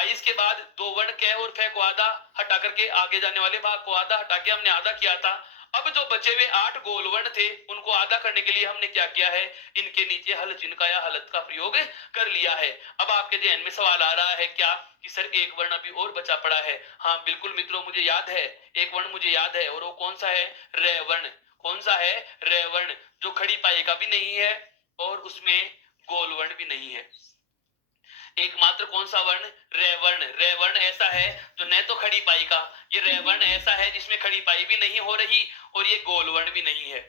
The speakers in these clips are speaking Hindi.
22 के बाद दो वर्ण क और फ को आधा हटा करके आगे जाने वाले भाग को आधा हटा के हमने आधा किया था। अब जो बचे हुए 8 गोल वर्ण थे उनको आधा करने के लिए हमने क्या किया है, इनके नीचे हल चिन्ह का या हलत का प्रयोग कर लिया है। अब आपके ध्यान में सवाल आ रहा है क्या कि सर एक वर्ण अभी और बचा पड़ा है। हाँ बिल्कुल मित्रों, मुझे याद है, एक वर्ण मुझे याद है, और वो कौन सा है, रे वर्ण। कौन सा है, रे वर्ण, जो खड़ी पाई का भी नहीं है और उसमें गोल वर्ण भी नहीं है। एकमात्र कौन सा वर्ण, रेवर्ण। रेवर्ण ऐसा है जो न तो खड़ी पाई का, ये रेवर्ण ऐसा है जिसमें खड़ी पाई भी नहीं हो रही और ये गोल वर्ण भी नहीं है।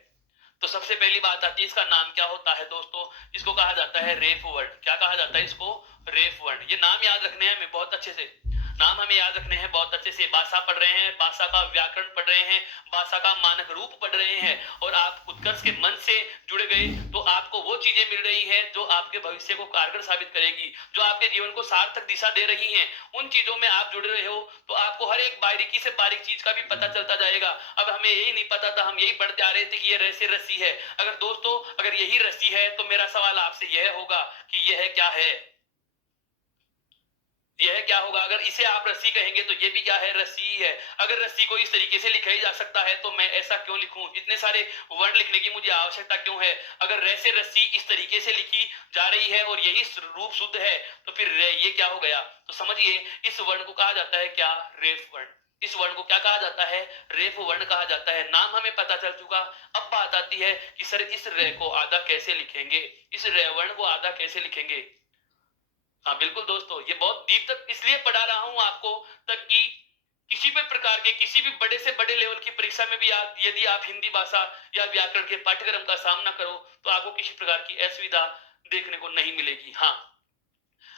तो सबसे पहली बात आती है इसका नाम क्या होता है दोस्तों, इसको कहा जाता है रेफ वर्ण। क्या कहा जाता है इसको, रेफ वर्ण। ये नाम याद रखने हैं हमें बहुत अच्छे से, नाम हमें याद रखने हैं बहुत अच्छे से। भाषा पढ़ रहे हैं, भाषा का व्याकरण पढ़ रहे हैं, भाषा का मानक रूप पढ़ रहे हैं और आप उत्कर्ष के मन से जुड़ गए तो आपको वो चीजें मिल रही हैं जो आपके भविष्य को कारगर साबित करेगी, जो आपके जीवन को सार्थक दिशा दे रही हैं। उन चीजों में आप जुड़ रहे हो तो आपको हर एक बारीकी से बारीक चीज का भी पता चलता जाएगा। अब हमें यही नहीं पता था, हम यही पढ़ते आ रहे थे कि ये रस्सी रस्सी है। अगर दोस्तों अगर यही रस्सी है तो मेरा सवाल आपसे यह होगा कि यह क्या है, यह क्या होगा। अगर इसे आप रस्सी कहेंगे तो ये भी क्या है, रस्सी ही है। अगर रस्सी को इस तरीके से लिखा ही जा सकता है तो मैं ऐसा क्यों लिखूं, इतने सारे वर्ण लिखने की मुझे आवश्यकता क्यों है। अगर रे से रस्सी इस तरीके से लिखी जा रही है और यही रूप शुद्ध है तो फिर रे ये क्या हो गया। तो समझिए इस वर्ण को कहा जाता है क्या, रेफ वर्ण। इस वर्ण को क्या कहा जाता है, रेफ वर्ण कहा जाता है। नाम हमें पता चल चुका। अब बात आती है कि सर इस रे को आधा कैसे लिखेंगे, इस रे वर्ण को आधा कैसे लिखेंगे। हाँ बिल्कुल दोस्तों, ये बहुत डीप तक इसलिए पढ़ा रहा हूं आपको ताकि किसी भी प्रकार के किसी भी बड़े से बड़े लेवल की परीक्षा में भी यदि आप हिंदी भाषा या व्याकरण के पाठ्यक्रम का सामना करो तो आपको किसी प्रकार की असुविधा देखने को नहीं मिलेगी। हाँ,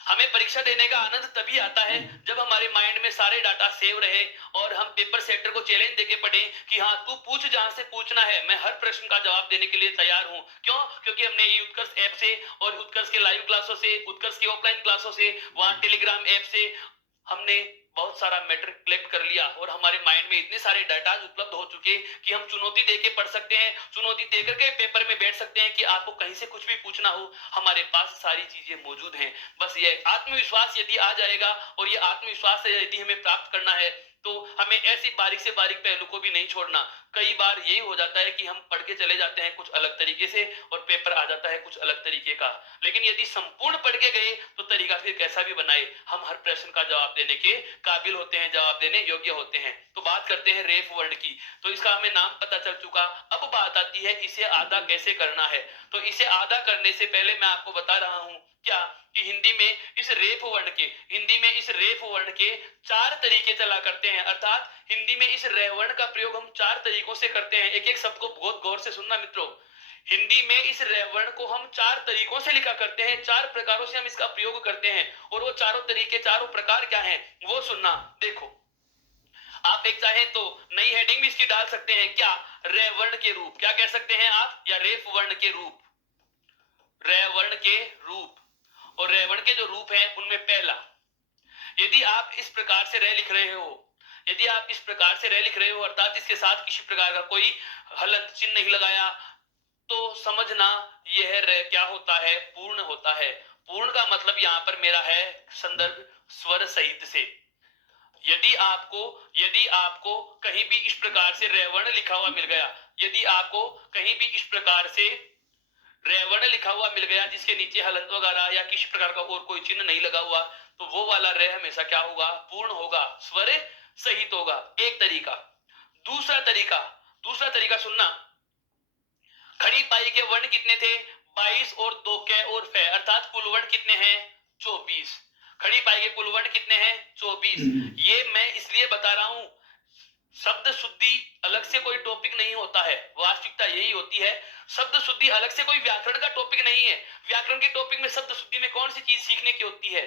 हमें परीक्षा देने का आनंद तभी आता है जब हमारे माइंड में सारे डाटा सेव रहे और हम पेपर सेटर को चैलेंज देके पढ़े कि हाँ तू पूछ जहां से पूछना है, मैं हर प्रश्न का जवाब देने के लिए तैयार हूं। क्यों, क्योंकि हमने ये उत्कर्ष ऐप से और उत्कर्ष के लाइव क्लासों से, उत्कर्ष की ऑफलाइन क्लासों से, वहां टेलीग्राम ऐप से हमने बहुत सारा मैटर कलेक्ट कर लिया और हमारे माइंड में इतने सारे डाटा उपलब्ध हो चुके कि हम चुनौती देके पढ़ सकते हैं, चुनौती देकर के पेपर में बैठ सकते हैं कि आपको कहीं से कुछ भी पूछना हो हमारे पास सारी चीजें मौजूद हैं। बस ये आत्मविश्वास यदि आ जाएगा और ये आत्मविश्वास यदि हमें प्राप्त करना है तो हमें ऐसी बारीक से बारीक पहलू को भी नहीं छोड़ना। कई बार यही हो जाता है कि हम पढ़ के चले जाते हैं कुछ अलग तरीके से और पेपर आ जाता है कुछ अलग तरीके का। लेकिन यदि संपूर्ण पढ़ के गए तो तरीका फिर कैसा भी बनाए हम हर प्रश्न का जवाब देने के काबिल होते हैं, जवाब देने योग्य होते हैं। तो बात करते हैं रेफ वर्ण की। तो इसका हमें नाम पता चल चुका। अब बात आती है इसे आधा कैसे करना है। तो इसे आधा करने से पहले मैं आपको बता रहा हूं क्या कि हिंदी में इस रेफ वर्ण के 4 तरीके चला करते हैं। अर्थात हिंदी में इस रे वर्ण का प्रयोग हम 4 तरीकों से करते हैं। एक एक शब्द को बहुत गौर से सुनना मित्रों। हिंदी में इस रे वर्ण को हम 4 तरीकों से लिखा करते हैं, 4 प्रकारों से हम इसका प्रयोग करते हैं। और वो चारों तरीके, चारों प्रकार क्या हैं वो सुनना। देखो, आप एक चाहे तो नई हेडिंग भी इसकी डाल सकते हैं, क्या, रे वर्ण के रूप। क्या कह सकते हैं आप, या रेफ वर्ण के रूप, रे वर्ण के रूप। और रे वर्ण के जो रूप हैं उनमें पहला, यदि आप इस प्रकार से रे लिख रहे हो, यदि आप इस प्रकार से रे लिख रहे हो अर्थात इसके साथ किसी प्रकार का कोई हलंत चिन्ह नहीं लगाया तो समझना यह रे क्या होता है, पूर्ण होता है। पूर्ण का मतलब यहां पर मेरा है संदर्भ स्वर सहित से। यदि आपको कहीं भी इस प्रकार से रेवर्ण लिखा हुआ मिल गया, यदि आपको कहीं भी इस प्रकार से रेवर्ण लिखा हुआ मिल गया जिसके नीचे हलंत वगैरह या किसी प्रकार का और कोई चिन्ह नहीं लगा हुआ तो वो वाला रे हमेशा क्या होगा, पूर्ण होगा, स्वर सहित होगा। एक तरीका। दूसरा तरीका सुनना। खड़ी पाई के वर्ण कितने थे, 22 और 2 कै और फे, अर्थात कुल वर्ण कितने हैं, 24। खड़ी पाई के कुल वर्ण कितने हैं, 24। ये मैं इसलिए बता रहा हूं, शब्द शुद्धि अलग से कोई टॉपिक नहीं होता है, वास्तविकता यही होती है। शब्द शुद्धि अलग से कोई व्याकरण का टॉपिक नहीं है। व्याकरण के टॉपिक में शब्द शुद्धि में कौन सी चीज सीखने की होती है,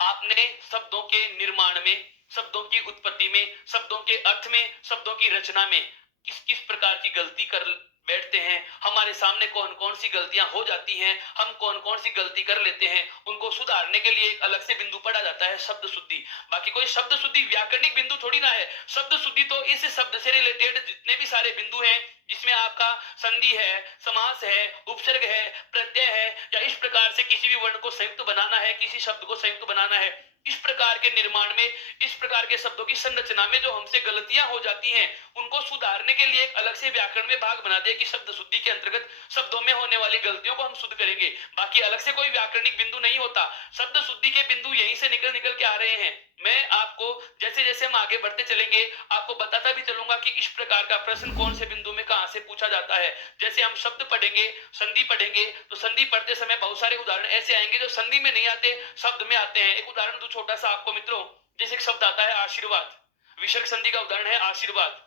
आपने शब्दों के निर्माण में, शब्दों की उत्पत्ति में, शब्दों के अर्थ में, शब्दों की रचना में किस किस प्रकार की गलती कर बैठते हैं, हमारे सामने कौन कौन सी गलतियां हो जाती हैं, हम कौन कौन सी गलती कर लेते हैं, उनको सुधारने के लिए एक अलग से बिंदु पढ़ा जाता है, शब्द शुद्धि। बाकी कोई शब्द शुद्धि व्याकरणिक बिंदु थोड़ी ना है। शब्द शुद्धि तो इस शब्द से रिलेटेड जितने भी सारे बिंदु हैं जिसमें आपका संधि है, समास है, उपसर्ग है, प्रत्यय है, या इस प्रकार से किसी भी वर्ण को संयुक्त बनाना है, किसी शब्द को संयुक्त बनाना है, इस प्रकार के निर्माण में, इस प्रकार के शब्दों की संरचना में जो हमसे गलतियां हो जाती हैं, उनको सुधारने के लिए एक अलग से व्याकरण में भाग बना दिया कि शब्द शुद्धि के अंतर्गत शब्दों में होने वाली गलतियों को हम शुद्ध करेंगे। बाकी अलग से कोई व्याकरणिक बिंदु नहीं होता, शब्द शुद्धि के बिंदु यहीं से निकल निकल के आ रहे हैं। मैं आपको जैसे जैसे हम आगे बढ़ते चलेंगे आपको बताता भी चलूंगा कि इस प्रकार का प्रश्न कौन से बिंदु में कहां से पूछा जाता है। जैसे हम शब्द पढ़ेंगे, संधि पढ़ेंगे, तो संधि पढ़ते समय बहुत सारे उदाहरण ऐसे आएंगे जो संधि में नहीं आते, शब्द में आते हैं। एक उदाहरण दो छोटा सा आपको मित्रों, जैसे एक शब्द आता है आशीर्वाद, विसर्ग संधि का उदाहरण है आशीर्वाद।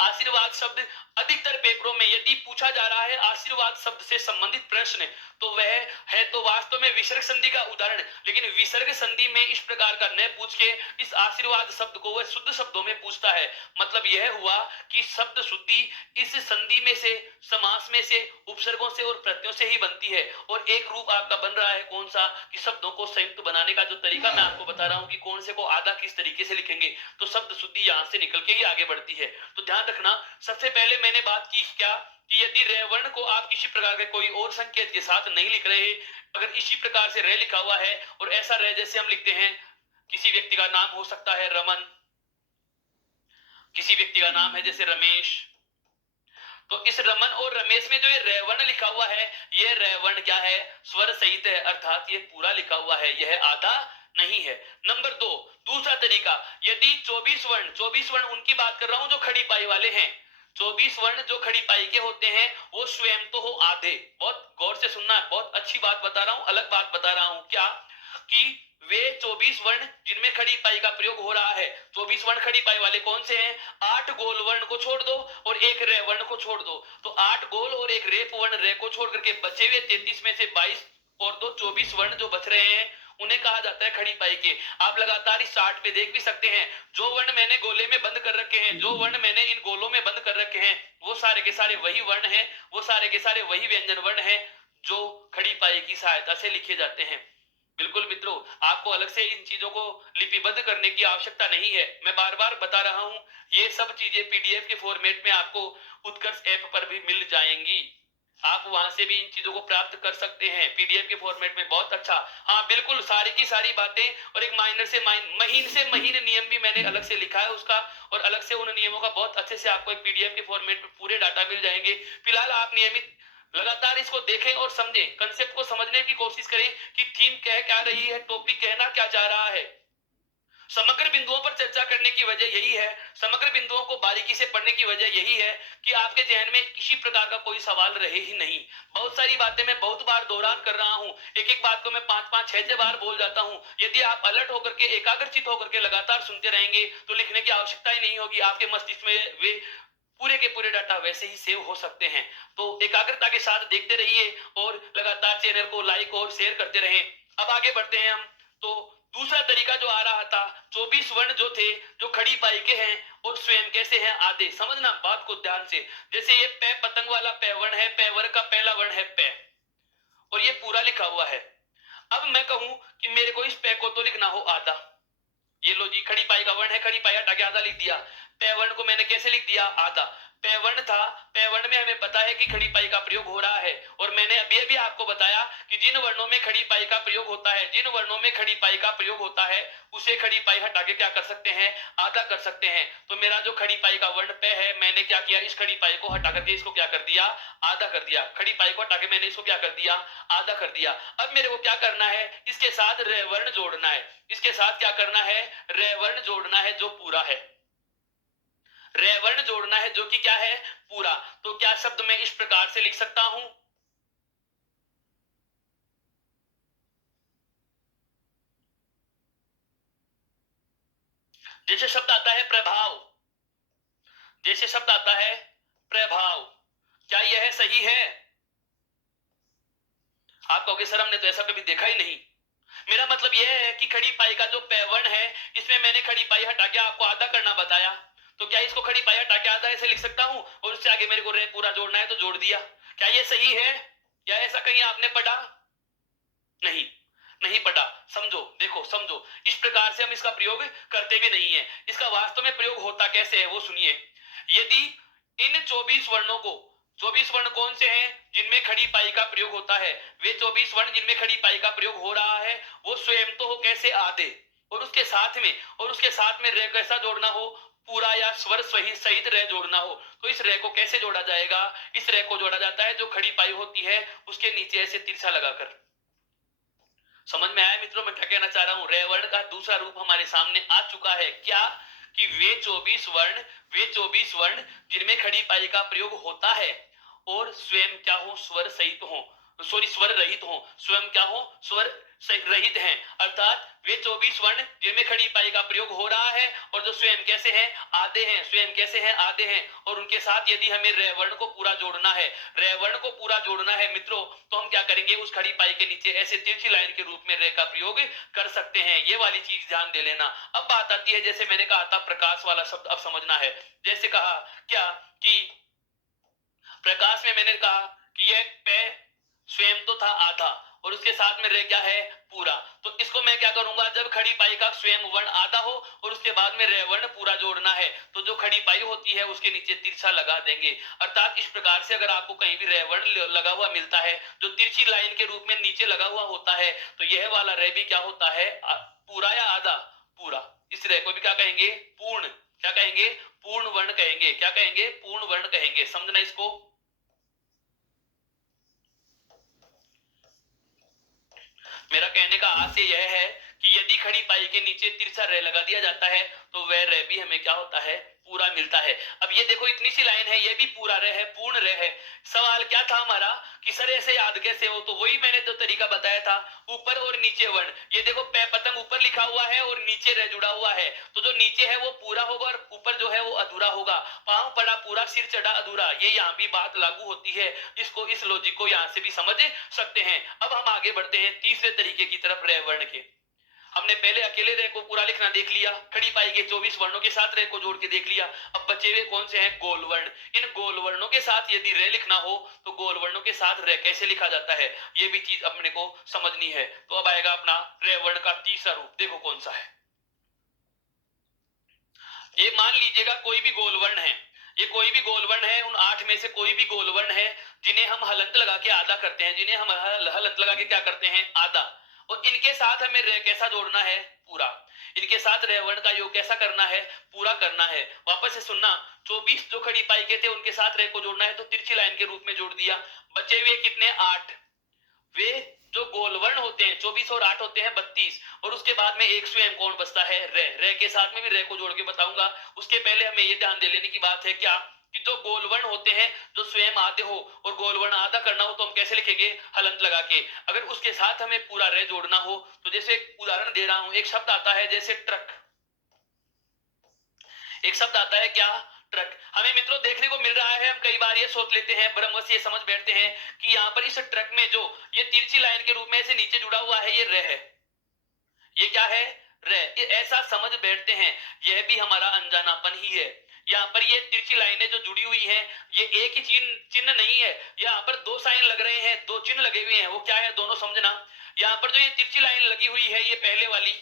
आशीर्वाद शब्द अधिकतर पेपरों में यदि पूछा जा रहा है आशीर्वाद शब्द से संबंधित प्रश्न, तो वह है तो वास्तव में विसर्ग संधि का उदाहरण। लेकिन विसर्ग संधि में इस प्रकार का न पूछ के इस आशीर्वाद शब्द को वह शुद्ध शब्दों में पूछता है। मतलब यह हुआ कि शब्द शुद्धि इस संधि में से, समास में से, उपसर्गों से और प्रत्ययों से ही बनती है। और एक रूप आपका बन रहा है कौन सा, कि शब्दों को संयुक्त बनाने का जो तरीका मैं आपको बता रहा हूं कि कौन से को आधा किस तरीके से लिखेंगे, तो शब्द शुद्धि यहां से निकल के ही आगे बढ़ती है। तो ध्यान रखना, सबसे पहले मैंने बात की क्या, कि यदि रे वर्ण को आप किसी प्रकार के कोई और संकेत के साथ नहीं लिख रहे, अगर इसी प्रकार से रे लिखा हुआ है और ऐसा रे जैसे हम लिखते हैं, किसी व्यक्ति का नाम हो सकता है रमन, किसी व्यक्ति का नाम है जैसे रमेश, तो इस रमन और रमेश में जो ये रेवर्ण लिखा हुआ है, ये रेवर्ण क्या है, स्वर सहित है, अर्थात ये पूरा लिखा हुआ है, यह आधा नहीं है। नंबर दो, दूसरा तरीका, यदि 24 वर्ण, 24 वर्ण उनकी बात कर रहा हूं जो खड़ी पाई वाले हैं, 24 वर्ण जो खड़ी पाई के होते हैं वो स्वयं तो हो आधे। बहुत गौर से सुनना, बहुत अच्छी बात बता रहा हूं, अलग बात बता रहा हूं, क्या कि वे 24 वर्ण जिनमें खड़ी पाई का प्रयोग हो रहा है, 24 वर्ण खड़ी पाई वाले कौन से हैं, 8 गोल वर्ण को छोड़ दो और एक रे वर्ण को छोड़ दो, तो 8 गोल और एक रेप वर्ण रे को छोड़ करके बचे हुए 33 में से 22 और दो 24 वर्ण जो बच रहे हैं उन्हें कहा जाता है खड़ी पाई के। आप लगातार इस चार्ट पे देख भी सकते हैं, जो वर्ण मैंने गोले में बंद कर रखे हैं, जो वर्ण मैंने इन गोलों में बंद कर रखे हैं, वो सारे के सारे वही वर्ण हैं, वो सारे के सारे वही व्यंजन वर्ण हैं जो खड़ी पाई की सहायता से लिखे जाते हैं। बिल्कुल मित्रों, आपको अलग से इन चीजों को लिपिबद्ध करने की आवश्यकता नहीं है, मैं बार बार बता रहा हूं, ये सब चीजें पीडीएफ के फॉर्मेट में आपको उत्कर्ष ऐप पर भी मिल जाएंगी, आप वहां से भी इन चीजों को प्राप्त कर सकते हैं पीडीएफ के फॉर्मेट में। बहुत अच्छा, हाँ बिल्कुल, सारी की सारी बातें और एक माइनर से महीन नियम भी मैंने अलग से लिखा है उसका, और अलग से उन नियमों का बहुत अच्छे से आपको एक पीडीएफ के फॉर्मेट में पूरे डाटा मिल जाएंगे। फिलहाल आप नियमित लगातार इसको देखें और समझें, कंसेप्ट को समझने की कोशिश करें कि थीम कह क्या रही है, टॉपिक कहना क्या चाह रहा है। समग्र बिंदुओं पर चर्चा करने की वजह यही है, समग्र बिंदुओं को बारीकी से पढ़ने की वजह यही है कि आपके जहन में किसी प्रकार का कोई सवाल रहे ही नहीं। बहुत सारी बातें मैं बहुत बार दोहरान कर रहा हूं, एक एक बात को मैं 5-5 6-6 बार बोल जाता हूं। यदि आप अलर्ट होकर के, एकाग्रचित होकर के लगातार सुनते रहेंगे तो लिखने की आवश्यकता ही नहीं होगी, आपके मस्तिष्क में वे पूरे के पूरे डाटा वैसे ही सेव हो सकते हैं। तो एकाग्रता के साथ देखते रहिए और लगातार चैनल को लाइक और शेयर करते रहें। अब आगे बढ़ते हैं हम। तो दूसरा तरीका जो आ रहा था, 24 वर्ण जो थे जो खड़ी पाई के हैं और स्वयं कैसे हैं आधे, समझना बात को ध्यान से। जैसे ये पै पतंग वाला पै वर्ण है, पै वर्ग का पहला वर्ण है पै, और ये पूरा लिखा हुआ है। अब मैं कहूं कि मेरे को इस पै को तो लिखना हो आधा, ये लो जी, खड़ी पाई का वर्ण है, खड़ी पाई हटा के आधा लिख दिया। पै वर्ण को मैंने कैसे लिख दिया, आधा। पै वर्ण था, पै वर्ण में हमें पता है कि खड़ी पाई का प्रयोग हो रहा है, और मैंने अभी अभी आपको बताया कि जिन वर्णों में खड़ी पाई का प्रयोग होता है, जिन वर्णों में खड़ी पाई का प्रयोग होता है उसे खड़ी पाई हटा के क्या कर सकते हैं, आधा कर सकते हैं। तो मेरा जो खड़ी पाई का वर्ण पै है, मैंने क्या किया, इस खड़ी पाई को हटा करके इसको क्या कर दिया, आधा कर दिया। खड़ी पाई को हटा के मैंने इसको क्या कर दिया, आधा कर दिया। अब मेरे को क्या करना है, इसके साथ रे वर्ण जोड़ना है, इसके साथ क्या करना है, रे वर्ण जोड़ना है जो पूरा है, रे वर्ण जोड़ना है जो कि क्या है, पूरा। तो क्या शब्द मैं इस प्रकार से लिख सकता हूं, जैसे शब्द आता है प्रभाव, जैसे शब्द आता है प्रभाव, क्या यह सही है, आप कहोगे सर हमने तो ऐसा कभी देखा ही नहीं। मेरा मतलब यह है कि खड़ी पाई का जो पैवर्ण है, इसमें मैंने खड़ी पाई हटा के आपको आधा करना बताया, तो क्या इसको खड़ी पाई हटा के आधा ऐसे लिख सकता हूं और उससे आगे मेरे को रे पूरा जोड़ना है तो जोड़ दिया, क्या ये सही है, या ऐसा कहीं आपने पढ़ा, नहीं, नहीं पढ़ा। समझो, देखो समझो, इस प्रकार से हम इसका प्रयोग करते भी नहीं है। इसका वास्तव में प्रयोग होता कैसे है वो सुनिए। यदि इन 24 वर्णों को 24 वर्ण कौन से हैं जिनमें खड़ी पाई का प्रयोग होता है? वे 24 वर्ण जिनमें खड़ी पाई का प्रयोग हो रहा है वो स्वयं तो हो कैसे आधे, और उसके साथ में रे कैसा जोड़ना हो, पूरा या स्वर सहित रे जोड़ना हो। तो इस रे को कैसे जोड़ा जाएगा? इस रे को जोड़ा जाता है जो खड़ी पाई होती है उसके नीचे ऐसे तिरछा लगाकर। समझ में आया मित्रों मैं क्या कहना चाह रहा हूं? रे वर्ण का दूसरा रूप हमारे सामने आ चुका है। क्या? कि वे 24 वर्ण जिनमें खड़ी पाई का प्रयोग होता है और स्वयं क्या हो, स्वर सहित हो, सॉरी स्वर रहित हो, स्वयं क्या हो, स्वर रहित हैं। अर्थात वे 24 वर्ण जिनमें खड़ी पाई का प्रयोग हो रहा है और जो स्वयं कैसे हैं, आधे हैं। स्वयं कैसे हैं, आधे हैं। और उनके साथ यदि हमें रे वर्ण को पूरा जोड़ना है, रे वर्ण को पूरा जोड़ना है मित्रों, तो हम क्या करेंगे, उस खड़ी पाई के नीचे ऐसे तिरछी लाइन के रूप में रे का प्रयोग कर सकते हैं। ये वाली चीज ध्यान दे लेना। अब बात आती है, जैसे मैंने कहा था प्रकाश वाला शब्द अब समझना है। जैसे कहा क्या कि प्रकाश में मैंने कहा कि यह पे स्वयं तो था आधा और उसके साथ में रे क्या है, पूरा। तो इसको मैं क्या करूंगा, जब खड़ी पाई का स्वयं वर्ण आधा हो और उसके बाद में रे वर्ण पूरा जोड़ना है तो जो खड़ी पाई होती है उसके नीचे तिरछा लगा देंगे। अर्थात इस प्रकार से अगर आपको कहीं भी रे वर्ण लगा हुआ मिलता है जो तिरछी लाइन के रूप में नीचे लगा हुआ होता है तो यह वाला रे भी क्या होता है, पूरा या आधा, पूरा। इस रे को भी क्या कहेंगे, पूर्ण। क्या कहेंगे, पूर्ण वर्ण कहेंगे। क्या कहेंगे, पूर्ण वर्ण कहेंगे। समझना इसको। मेरा कहने का आशय यह है कि यदि खड़ी पाई के नीचे तिरछा रे लगा दिया जाता है तो वह रे भी हमें क्या होता है, पूरा मिलता है। अब ये देखो इतनी सी लाइन है, ये भी पूरा रे है, पूर्ण रे है। सवाल क्या था हमारा कि सर ऐसे याद कैसे हो? तो वही मैंने जो तरीका बताया था, ऊपर और नीचे वर्ण। ये देखो पै पतंग ऊपर लिखा हुआ है और नीचे रे जुड़ा हुआ है, तो जो नीचे है वो पूरा होगा और ऊपर जो है वो अधूरा होगा। पांव पड़ा पूरा, सिर चढ़ा अधूरा, ये यहाँ भी बात लागू होती है। इसको, इस लॉजिक को यहाँ से भी समझ सकते हैं। अब हम आगे बढ़ते हैं तीसरे तरीके की तरफ, रे वर्ण के। हमने पहले अकेले रे को पूरा लिखना देख लिया, खड़ी पाई के 24 वर्णों के साथ रे को जोड़ के देख लिया। अब बचे हुए कौन से हैं, गोल वर्ण। इन गोल वर्णों के साथ यदि रे लिखना हो तो गोल वर्णों के साथ रे कैसे लिखा जाता है, ये भी चीज अपने को समझनी है। तो अब आएगा अपना रे वर्ण का तीसरा रूप, देखो कौन सा है। ये मान लीजिएगा कोई भी गोल वर्ण है, ये कोई भी गोल वर्ण है, उन 8 में से कोई भी गोल वर्ण है जिन्हें हम हलंत लगा के आधा करते हैं, जिन्हें हम हलंत लगा के क्या करते हैं, आधा। और इनके साथ हमें रे कैसा जोड़ना है, पूरा। इनके साथ रे वर्ण का योग कैसा करना है, पूरा करना है। वापस से सुनना, 24 जो खड़ी पाई के थे उनके साथ रे को जोड़ना है तो तिरछी लाइन के रूप में जोड़ दिया। बचे हुए कितने, 8। वे जो गोलवर्ण होते हैं 24 और 8 होते हैं 32। और उसके बाद में एक स्वयं कौन बचता है, रे। रे के साथ में भी रे को जोड़ के बताऊंगा। उसके पहले हमें ये ध्यान दे लेने की बात है क्या, कि जो गोलवर्ण होते हैं जो स्वयं आधे हो और गोलवर्ण आधा करना हो तो हम कैसे लिखेंगे, हलंत लगा के। अगर उसके साथ हमें पूरा रे जोड़ना हो तो जैसे उदाहरण दे रहा हूं, एक शब्द आता है जैसे ट्रक। एक शब्द आता है क्या, ट्रक। हमें मित्रों देखने को मिल रहा है, हम कई बार ये सोच लेते हैं, ब्रह्मवश ये समझ बैठते हैं कि यहाँ पर इस ट्रक में जो ये तिरछी लाइन के रूप में से नीचे जुड़ा हुआ है ये रे है, ये क्या है, रे। ये ऐसा समझ बैठते हैं, यह भी हमारा अनजानापन ही है। यहाँ पर ये तिरछी लाइनें जो जुड़ी हुई हैं ये एक ही चिन्ह नहीं है, यहाँ पर दो साइन लग रहे हैं, दो चिन्ह लगे हुए हैं। वो क्या है, दोनों समझना। यहाँ पर जो ये तिरछी लाइन लगी हुई है ये पहले वाली,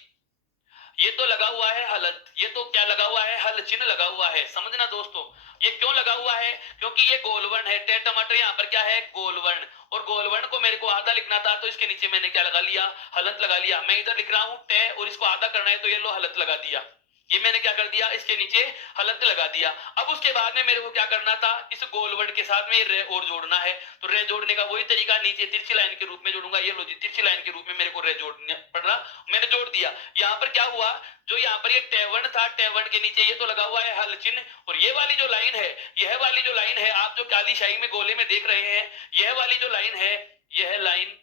ये तो लगा हुआ है हलंत, ये तो क्या लगा हुआ है, हल चिन्ह लगा हुआ है। समझना दोस्तों, ये क्यों लगा हुआ है, क्योंकि ये गोलवर्ण है। टे टमाटर यहाँ पर क्या है, गोलवर्ण। और गोलवर्ण को मेरे को आधा लिखना था तो इसके नीचे मैंने क्या लगा लिया, हलंत लगा लिया। मैं इधर लिख रहा हूं टे और इसको आधा करना है तो ये लो हलंत लगा दिया। ये मैंने क्या कर दिया, इसके नीचे हलंत लगा दिया। अब उसके बाद में मेरे को क्या करना था, इस गोलवर्ण के साथ में रे और जोड़ना है। तो रे जोड़ने का वही तरीका, नीचे तिरछी लाइन के रूप में जोड़ूंगा। ये लो जी, तिरछी लाइन के रूप में मेरे को रे जोड़ना पड़ रहा, मैंने जोड़ दिया। यहाँ पर क्या हुआ, जो यहाँ पर ये टेवर्ण था, टेवर्ण के नीचे ये तो लगा हुआ है हल चिन्ह। और ये वाली जो लाइन है, यह वाली जो लाइन है, आप जो काली शाही में गोले में देख रहे हैं, यह वाली जो लाइन है, यह लाइन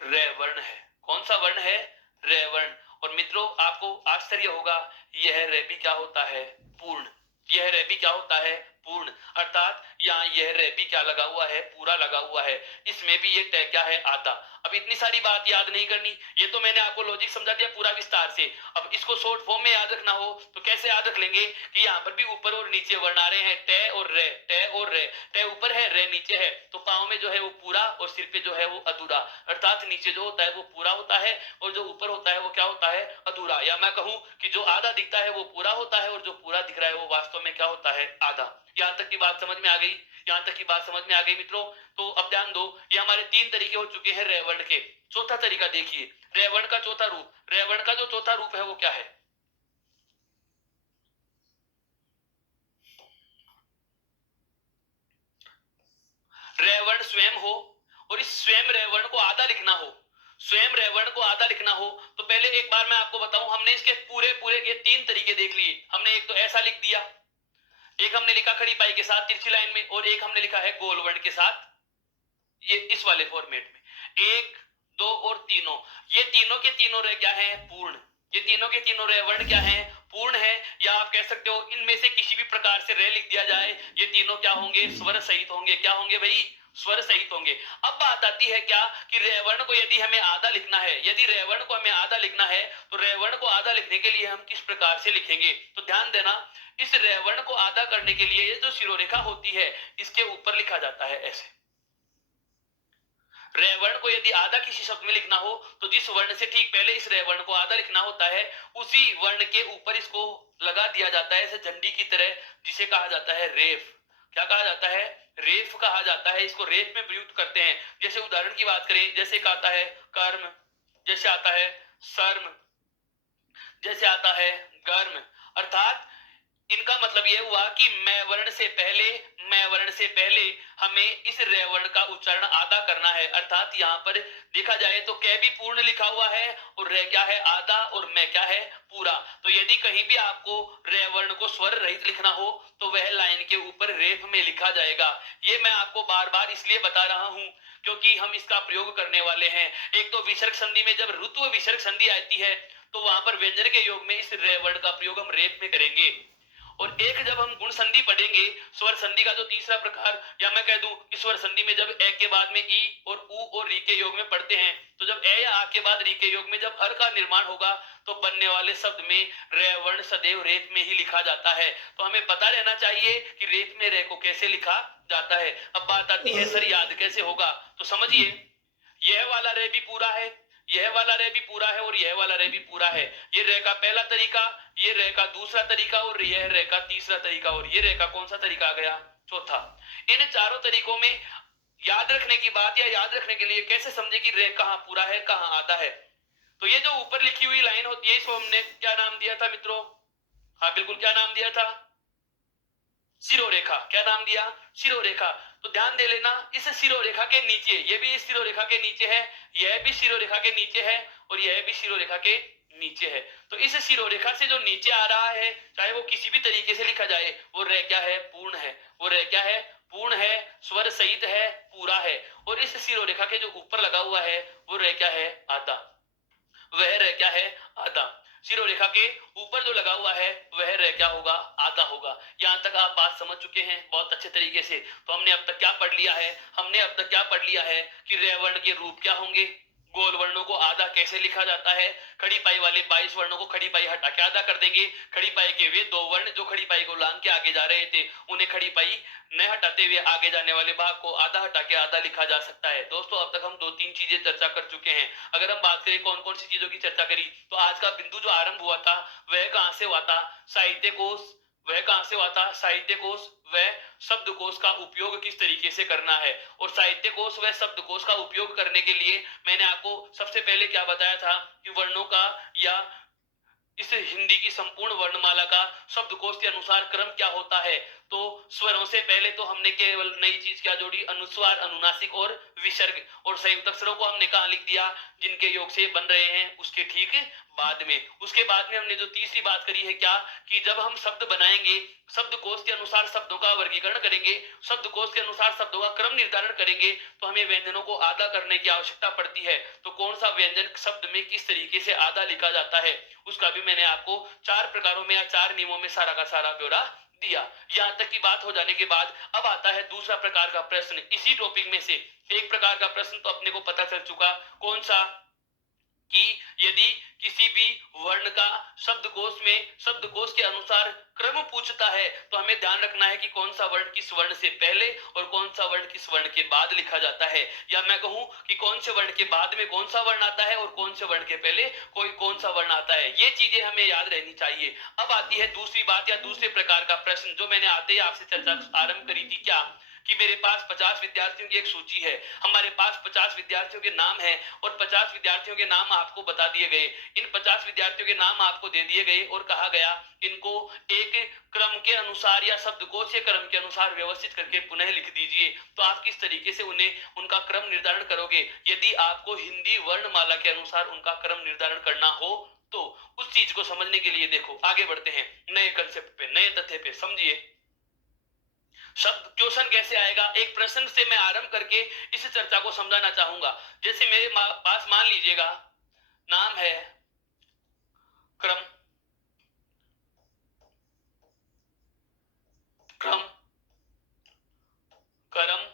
रे वर्ण है। कौन सा वर्ण है, रे वर्ण। और मित्रों आपको आश्चर्य होगा, यह रे भी क्या होता है, पूर्ण। यह रे भी क्या होता है, पूर्ण। अर्थात यहाँ यह रे भी क्या लगा हुआ है, पूरा लगा हुआ है। इसमें भी ये तय क्या है, आधा। अब इतनी सारी बात याद नहीं करनी, ये तो मैंने आपको लॉजिक समझा दिया पूरा विस्तार से। अब इसको शॉर्ट फॉर्म में याद रखना हो तो कैसे याद रख लेंगे, कि यहाँ पर भी ऊपर और नीचे वर्ण आ रहे हैं, टे और रे, टे और रे। टे ऊपर है, रे नीचे है, तो पाँव में जो है वो पूरा और सिर पे जो है वो अधूरा। अर्थात नीचे जो होता है वो पूरा होता है और जो ऊपर होता है वो क्या होता है, अधूरा, या मैं कहूं कि जो आधा दिखता है वो पूरा होता है और जो पूरा दिख रहा है वो वास्तव में क्या होता है, आधा। यहां तक की बात समझ में आ गई? यहां तक की बात समझ में आ गई मित्रों? तो अब ध्यान दो, ये हमारे 3 तरीके हो चुके हैं रेवर्ण के। चौथा तरीका देखिए, रेवर्ण का चौथा रूप। रेवर्ण का जो चौथा रूप है वो क्या है? रेवर्ण स्वयं हो, और इस स्वयं रेवर्ण को आधा लिखना हो, स्वयं रेवर्ण को आधा लिखना हो, तो पहले एक बार मैं आपको बताऊं, हमने इसके पूरे पूरे के 3 तरीके देख लिए। हमने एक तो ऐसा लिख दिया, एक हमने लिखा खड़ी पाई के साथ तिरछी लाइन में, और एक हमने लिखा है गोल वर्ण के साथ, ये इस वाले फॉर्मेट में। 1, 2 और तीनों, ये तीनों के तीनों रे क्या है, पूर्ण। ये तीनों के तीनों रे वर्ण क्या है, पूर्ण है। या आप कह सकते हो इनमें से किसी भी प्रकार से रे लिख दिया जाए, ये तीनों क्या होंगे, स्वर सहित होंगे। क्या होंगे भाई, स्वर सहित होंगे। अब बात आती है क्या कि रेवर्ण को यदि हमें आधा लिखना है, यदि रेवर्ण को हमें आधा लिखना है, तो रेवर्ण को आधा लिखने के लिए हम किस प्रकार से लिखेंगे? तो ध्यान देना, इस रेवर्ण को आधा करने के लिए ये जो शिरोरेखा होती है इसके ऊपर लिखा जाता है ऐसे। रेवर्ण को यदि आधा किसी शब्द में लिखना हो तो जिस वर्ण से ठीक पहले इस रेवर्ण को आधा लिखना होता है, उसी वर्ण के ऊपर इसको लगा दिया जाता है ऐसे झंडी की तरह, जिसे कहा जाता है रेफ। क्या कहा जाता है, रेफ कहा जाता है। इसको रेफ में प्रयुक्त करते हैं। जैसे उदाहरण की बात करें, जैसे आता है कर्म, जैसे आता है सर्म, जैसे आता है गर्म। अर्थात इनका मतलब यह हुआ कि मैं वर्ण से पहले, मैं वर्ण से पहले हमें इस रेवर्ण का उच्चारण आधा करना है। अर्थात यहाँ पर देखा जाए तो कै भी पूर्ण लिखा हुआ है और रे क्या है, आधा, और मैं क्या है, पूरा। तो यदि कहीं भी आपको रेवर्ण को स्वर रहित लिखना हो तो वह लाइन के ऊपर रेफ में लिखा जाएगा। ये मैं आपको बार बार इसलिए बता रहा हूं क्योंकि हम इसका प्रयोग करने वाले हैं। एक तो विसर्ग संधि में जब ऋतु विसर्ग संधि आती है तो वहां पर व्यंजन के योग में इस रेवर्ण का प्रयोग हम रेफ में करेंगे। और एक जब हम गुण संधि पढ़ेंगे, स्वर संधि का जो तीसरा प्रकार, या मैं कह दूं कि स्वर संधि में जब ए के बाद में ई और उ और री के योग में पढ़ते हैं, तो जब ए या आ के बाद री के योग में जब अर का निर्माण होगा तो बनने वाले शब्द में रेवर्ण सदैव रेत में ही लिखा जाता है। तो हमें पता रहना चाहिए कि रेत में रे को कैसे लिखा जाता है। अब बात आती है सर याद कैसे होगा, तो समझिए, यह वाला रे भी पूरा है, यह वाला रे भी पूरा है, और यह वाला रे भी पूरा है। ये रे का पहला तरीका, ये रे का दूसरा तरीका, और यह रे का तीसरा तरीका, और ये रे का कौन सा तरीका आ गया, चौथा। इन चारों तरीकों में याद रखने की बात, या याद रखने के लिए कैसे समझे कि रे कहां पूरा है कहां आधा है, तो ये जो ऊपर लिखी हुई लाइन होती है इसको हमने क्या नाम दिया था मित्रों? हाँ बिल्कुल, क्या नाम दिया था? शिरोरेखा। क्या नाम दिया? शिरोरेखा। तो ध्यान दे लेना, इस शिरोरेखा के नीचे, ये भी इस शिरोरेखा के नीचे है, यह भी शिरोरेखा के नीचे है, और यह भी शिरोरेखा के नीचे है। तो इस शिरोरेखा से जो नीचे आ रहा है, चाहे वो किसी भी तरीके से लिखा जाए, वो रे क्या है, पूर्ण है। वो रे क्या है, पूर्ण है, स्वर सहित है, पूरा है। और इस शिरोरेखा के जो ऊपर लगा हुआ है वो रे क्या है, आधा। वह रे क्या है, आधा। शिरोरेखा के ऊपर जो लगा हुआ है वह रे क्या होगा, आधा होगा। यहां तक आप बात समझ चुके हैं बहुत अच्छे तरीके से। तो हमने अब तक क्या पढ़ लिया है, हमने अब तक क्या पढ़ लिया है कि रेवर्ण के रूप क्या होंगे, गोल वर्णों को आधा कैसे लिखा जाता है, खड़ी पाई वाले 22 वर्णों को खड़ी पाई हटा के आधा कर देंगे। खड़ी पाई के वे 2 वर्ण जो खड़ी पाई को लांग के आगे जा रहे थे उन्हें खड़ी पाई न हटाते हुए आगे जाने वाले भाग को आधा हटा के आधा लिखा जा सकता है। दोस्तों अब तक हम 2-3 चीजें चर्चा कर चुके हैं। अगर हम बात करें कौन कौन सी चीजों की चर्चा करी, तो आज का बिंदु जो आरंभ हुआ था वह कहां से हुआ था, साहित्य कोश। वह कहां से हुआ था, साहित्य कोश। वह शब्दकोश का उपयोग किस तरीके से करना है, और साहित्य कोश व शब्दकोश का उपयोग करने के लिए मैंने आपको सबसे पहले क्या बताया था कि वर्णों का या इस हिंदी की संपूर्ण वर्णमाला का शब्दकोश के अनुसार क्रम क्या होता है। तो स्वरों से पहले तो हमने केवल नई चीज क्या जोड़ी, अनुस्वार, अनुनासिक और विसर्ग, और संयुक्त अक्षरों को हमने कहा लिख दिया जिनके योग से बन रहे हैं उसके ठीक बाद में। उसके बाद में हमने जो तीसरी बात करी है क्या, कि जब हम शब्द बनाएंगे शब्दकोश के अनुसार शब्दों का वर्गीकरण करेंगे, शब्दकोश के अनुसार शब्दों का क्रम निर्धारण करेंगे, तो हमें व्यंजनों को आधा करने की आवश्यकता पड़ती है। तो कौन सा व्यंजन शब्द में किस तरीके से आधा लिखा जाता है उसका भी मैंने आपको 4 प्रकारों में या 4 नियमों में सारा का सारा ब्यौरा दिया। यहां तक की बात हो जाने के बाद अब आता है दूसरा प्रकार का प्रश्न। इसी टॉपिक में से एक प्रकार का प्रश्न तो अपने को पता चल चुका, कौन सा, कि यदि किसी भी वर्ण वर्ण का शब्दकोश में शब्दकोश के अनुसार क्रम पूछता है तो हमें ध्यान रखना है कि कौन सा वर्ण किस वर्ण से पहले और कौन सा वर्ण किस वर्ण के बाद लिखा जाता है, या मैं कहूं कि कौन से वर्ण के बाद में कौन सा वर्ण आता है और कौन से वर्ण के पहले कोई कौन सा वर्ण आता है। ये चीजें हमें याद रहनी चाहिए। अब आती है दूसरी बात या दूसरे प्रकार का प्रश्न जो मैंने आते ही आपसे चर्चा आरंभ करी थी, क्या कि मेरे पास 50 विद्यार्थियों की एक सूची है, हमारे पास 50 विद्यार्थियों के नाम हैं और 50 विद्यार्थियों के नाम आपको बता दिए गए। इन 50 विद्यार्थियों के नाम आपको दे दिए गए और कहा गया इनको एक क्रम के अनुसार या शब्दकोश के क्रम के अनुसार व्यवस्थित करके पुनः लिख दीजिए। तो आप किस तरीके से उन्हें उनका क्रम निर्धारण करोगे? यदि आपको हिंदी वर्णमाला के अनुसार उनका क्रम निर्धारण करना हो तो उस चीज को समझने के लिए देखो आगे बढ़ते हैं नए कंसेप्ट पे, नए तथ्य पे। समझिए शब्द क्वेश्चन कैसे आएगा, एक प्रश्न से मैं आरंभ करके इस चर्चा को समझाना चाहूंगा। जैसे मेरे पास मान लीजिएगा नाम है क्रम, क्रम, करम,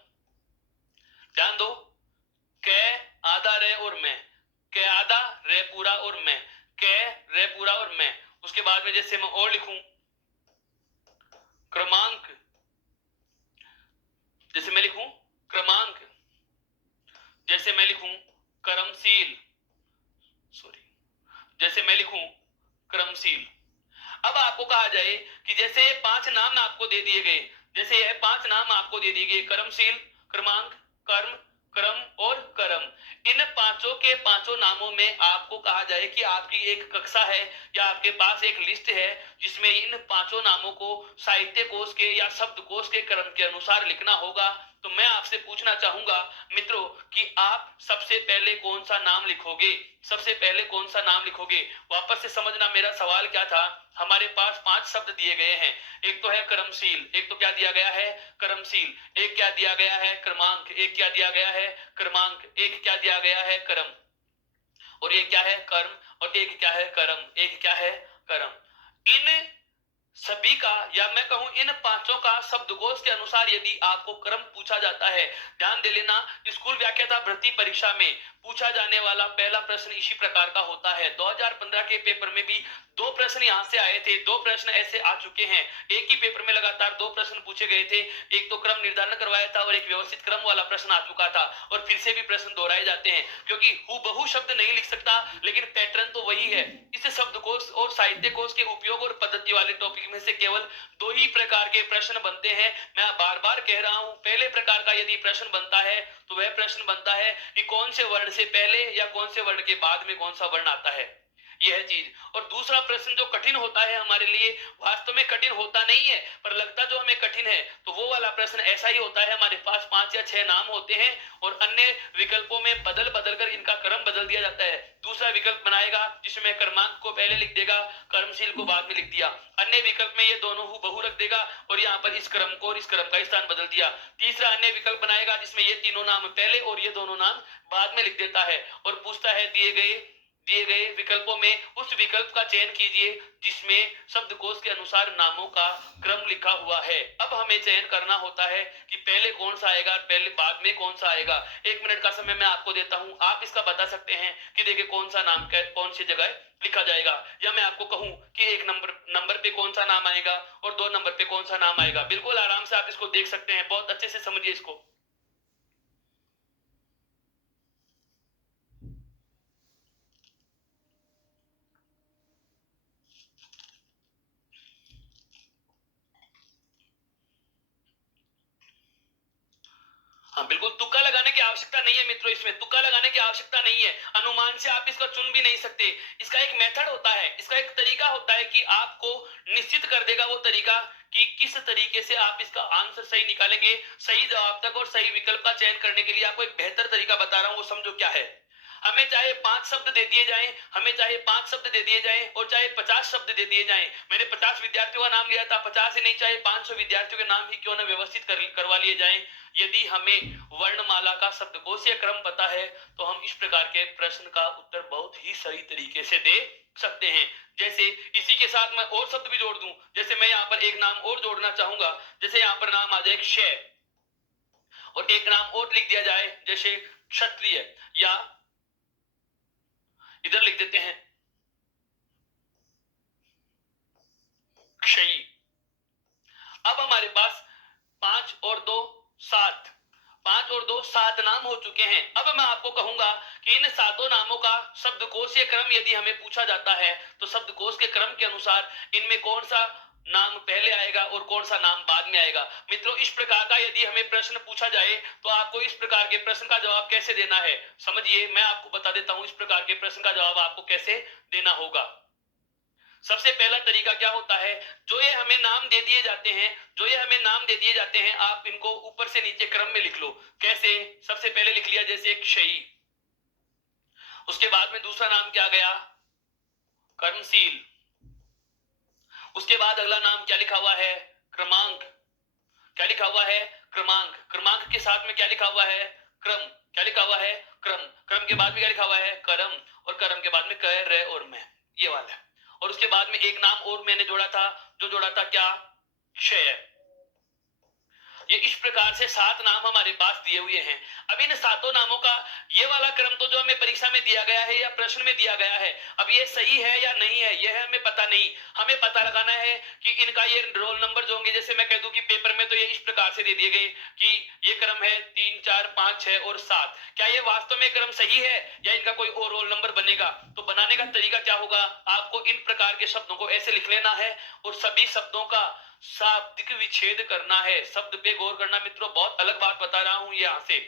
ध्यान दो, कै आधा रे और मैं, कै आधा रे पूरा और मैं, कै रे पूरा और मैं। उसके बाद में जैसे मैं और लिखूं क्रमांक, जैसे मैं लिखूं क्रमांक, जैसे मैं लिखूं कर्मशील, सॉरी, जैसे मैं लिखूं क्रमशील। अब आपको कहा जाए कि जैसे ये 5 नाम आपको दे दिए गए, जैसे यह 5 नाम आपको दे दिए गए कर्मशील, क्रमांक, कर्म, क्रम और करम, इन पांचों के पांचों नामों में आपको कहा जाए कि आपकी एक कक्षा है या आपके पास एक लिस्ट है जिसमें इन पांचों नामों को साहित्य कोश के या शब्द कोश के क्रम के अनुसार लिखना होगा। तो मैं आपसे पूछना चाहूंगा मित्रों कि आप सबसे पहले कौन सा नाम लिखोगे? सबसे पहले कौन सा नाम लिखोगे? वापस से समझना मेरा सवाल क्या था। हमारे पास 5 शब्द दिए गए हैं, एक तो है कर्मशील, एक तो क्या दिया गया है कर्मशील, एक क्या दिया गया है क्रमांक, एक क्या दिया गया है क्रमांक, एक क्या दिया गया है कर्म, और एक क्या है कर्म, और एक क्या है कर्म, एक क्या है कर्म। इन सभी का या मैं कहूं इन पांचों का शब्दकोश के अनुसार यदि आपको क्रम पूछा जाता है, ध्यान दे लेना स्कूल व्याख्याता भर्ती परीक्षा में पूछा जाने वाला पहला प्रश्न इसी प्रकार का होता है। 2015 के पेपर में भी 2 प्रश्न यहां से आए थे, 2 प्रश्न ऐसे आ चुके हैं। एक ही पेपर में लगातार 2 प्रश्न पूछे गए थे, एक तो क्रम निर्धारण करवाया था और एक व्यवस्थित क्रम वाला प्रश्न आ चुका था। और फिर से भी प्रश्न दोहराए जाते हैं क्योंकि हूबहू शब्द नहीं लिख सकता लेकिन पैटर्न तो वही है। इस शब्दकोश और साहित्य कोश के उपयोग और पद्धति वाले टॉपिक में से केवल 2 ही प्रकार के प्रश्न बनते हैं। मैं बार बार कह रहा हूं, पहले प्रकार का यदि प्रश्न बनता है तो वह प्रश्न बनता है कि कौन से वर्ण से पहले या कौन से वर्ण के बाद में कौन सा वर्ण आता है, यह चीज। और दूसरा प्रश्न जो कठिन होता है हमारे लिए, वास्तव में कठिन होता नहीं है पर लगता जो हमें कठिन है, तो वो वाला प्रश्न ऐसा ही होता है। हमारे पास 5 या 6 नाम होते हैं और अन्य विकल्पों में बदल बदल कर इनका क्रम बदल दिया जाता है। दूसरा विकल्प बनाएगा जिसमें क्रमांक को पहले लिख देगा, कर्मशील को बाद में लिख दिया। अन्य विकल्प में ये दोनों हूबहू रख देगा और यहाँ पर इस क्रम को और इस क्रम का स्थान बदल दिया। तीसरा अन्य विकल्प बनाएगा जिसमें ये तीनों नाम पहले और ये दोनों नाम बाद में लिख देता है और पूछता है दिए गए विकल्पों में उस विकल्प का चयन कीजिए जिसमें शब्दकोश के अनुसार नामों का क्रम लिखा हुआ है। अब हमें चयन करना होता है कि पहले कौन सा आएगा, पहले बाद में कौन सा आएगा। 1 मिनट का समय मैं आपको देता हूं, आप इसका बता सकते हैं कि देखिए कौन सा नाम कौन सी जगह लिखा जाएगा। या मैं आपको कहूं कि 1 नंबर पे कौन सा नाम आएगा और 2 नंबर पे कौन सा नाम आएगा। बिल्कुल आराम से आप इसको देख सकते हैं, बहुत अच्छे से समझिए इसको। हाँ बिल्कुल, तुक्का लगाने की आवश्यकता नहीं है मित्रों, इसमें तुक्का लगाने की आवश्यकता नहीं है। अनुमान से आप इसको चुन भी नहीं सकते। इसका एक मेथड होता है, इसका एक तरीका होता है कि आपको निश्चित कर देगा वो तरीका कि किस तरीके से आप इसका आंसर सही निकालेंगे। सही जवाब तक और सही विकल्प का चयन करने के लिए आपको एक बेहतर तरीका बता रहा हूं, वो समझो क्या है। हमें चाहे 5 शब्द दे दिए जाएं, हमें चाहे 5 शब्द दे दिए जाएं और चाहे 50 शब्द दे दिए जाएं। मैंने 50 विद्यार्थियों का नाम लिया था, 50 ही नहीं चाहे 500 विद्यार्थियों के नाम ही क्यों ना व्यवस्थित करवा लिए जाएं। यदि हमें वर्णमाला का शब्दकोशीय क्रम पता है तो हम इस प्रकार के प्रश्न का उत्तर बहुत ही सही तरीके से दे सकते हैं। जैसे इसी के साथ मैं और शब्द भी जोड़ दूं, जैसे मैं यहाँ पर एक नाम और जोड़ना चाहूंगा, जैसे यहाँ पर नाम आ जाए क्षय और एक नाम और लिख दिया जाए जैसे क्षत्रिय, या इधर लिख देते हैं चुके हैं। अब मैं आपको कहूंगा कि इन सातों नामों का शब्दकोशीय क्रम यदि हमें पूछा जाता है तो शब्दकोश के क्रम के अनुसार इनमें कौन सा नाम पहले आएगा और कौन सा नाम बाद में आएगा। मित्रों, इस प्रकार का यदि हमें प्रश्न पूछा जाए तो आपको इस प्रकार के प्रश्न का जवाब कैसे देना है, समझिए मैं आपको बता देता हूं इस प्रकार के प्रश्न का जवाब आपको कैसे देना होगा। सबसे पहला तरीका क्या होता है, जो ये हमें नाम दे दिए जाते हैं, जो ये हमें नाम दे दिए जाते हैं, आप इनको ऊपर से नीचे क्रम में लिख लो। कैसे? सबसे पहले लिख लिया जैसे क्षयी, उसके बाद में दूसरा नाम क्या गया, कर्मशील, उसके बाद अगला नाम क्या लिखा हुआ है, क्रमांक, क्या लिखा हुआ है, क्रमांक, क्रमांक के साथ में क्या लिखा हुआ है, क्रम, क्या लिखा हुआ है, क्रम, क्रम के बाद में क्या लिखा हुआ है, करम, और करम के बाद में क, र और मैं, ये वाला है। और उसके बाद में एक नाम और मैंने जोड़ा था, जो जोड़ा था क्या, क्षय। ये इस प्रकार से 7 नाम हमारे पास दिए हुए हैं। अब इन सातों नामों का ये वाला क्रम तो जो हमें परीक्षा में दिया गया है या प्रश्न में दिया गया है, अब ये सही है या नहीं है यह हमें पता नहीं। हमें पता लगाना है कि इनका ये रोल नंबर जो होंगे, जैसे मैं कह दूं कि पेपर में तो ये इस प्रकार से दे दिए गए कि ये क्रम है 3 4 5 6 और 7, क्या ये वास्तव में क्रम सही है या इनका कोई और रोल नंबर बनेगा? तो बनाने का तरीका क्या होगा, आपको इन प्रकार के शब्दों को ऐसे लिख लेना है और सभी शब्दों का शाब्दिक विच्छेद करना है। शब्द पे गौर करना मित्रों, बहुत अलग बात बता रहा हूं यहां से।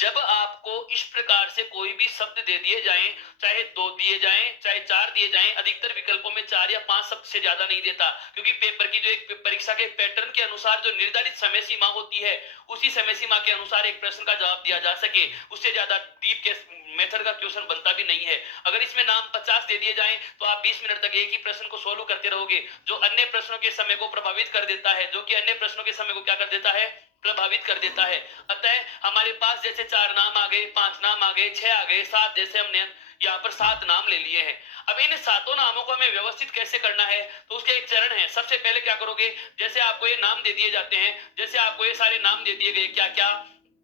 जब आपको इस प्रकार से कोई भी शब्द दे दिए जाएं, चाहे 2 दिए जाएं चाहे 4 दिए जाएं, अधिकतर विकल्पों में 4 या 5 शब्द से ज्यादा नहीं देता, क्योंकि पेपर की जो एक परीक्षा के पैटर्न के अनुसार जो निर्धारित समय सीमा होती है, उसी समय सीमा के अनुसार एक प्रश्न का जवाब दिया जा सके, उससे ज्यादा डीप के मेथड का क्वेश्चन बनता भी नहीं है। अगर इसमें नाम 50 दे दिए जाएं तो आप 20 मिनट तक एक ही प्रश्न को सोल्व करते रहोगे, जो अन्य प्रश्नों के समय को प्रभावित कर देता है, जो कि अन्य प्रश्नों के समय को क्या कर देता है, प्रभावित कर देता है। अतः हमारे पास जैसे 4 नाम आ गए, 5 नाम आ गए, 6 आ गए, 7 जैसे हमने यहाँ पर 7 नाम ले लिए हैं। अब इन सातों नामों को हमें व्यवस्थित कैसे करना है, तो उसके एक चरण है। सबसे पहले क्या करोगे, जैसे आपको ये नाम दे दिए जाते हैं, जैसे आपको ये सारे नाम दे दिए गए, क्या क्या,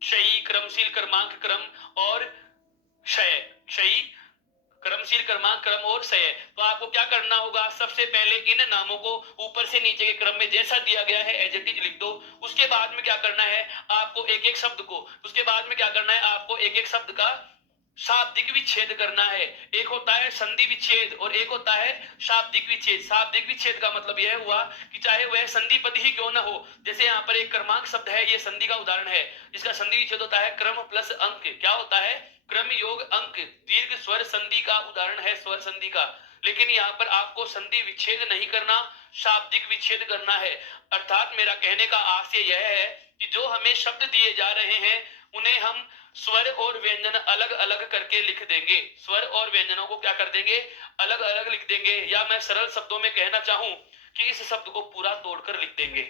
क्षयी, क्रमशील, क्रमांक, क्रम और क्षय, क्षयी, क्रमशील, क्रमांक, क्रम और क्षय। तो आपको क्या करना होगा, सबसे पहले इन नामों को ऊपर से नीचे के क्रम में जैसा दिया गया है एज इट इज लिख दो। उसके बाद में क्या करना है, आपको एक एक शब्द को, उसके बाद में क्या करना है, आपको एक एक शब्द का शाब्दिक विच्छेद करना है। एक होता है संधि विच्छेद और एक होता है शाब्दिक विच्छेद। शाब्दिक विच्छेद का मतलब यह हुआ कि चाहे वह संधि पद ही क्यों ना हो, जैसे यहाँ पर एक क्रमांक शब्द है, ये संधि का उदाहरण है, इसका संधि विच्छेद होता है क्रम प्लस अंक। क्या होता है, क्रम योग अंक। दीर्घ स्वर संधि का उदाहरण है स्वर संधि का, लेकिन यहाँ पर आपको संधि विच्छेद नहीं करना, शाब्दिक विच्छेद करना है। अर्थात मेरा कहने का आशय यह है कि जो हमें शब्द दिए जा रहे हैं उन्हें हम स्वर और व्यंजन अलग अलग करके लिख देंगे। स्वर और व्यंजनों को क्या कर देंगे, अलग अलग लिख देंगे, या मैं सरल शब्दों में कहना चाहूं कि इस शब्द को पूरा तोड़कर लिख देंगे।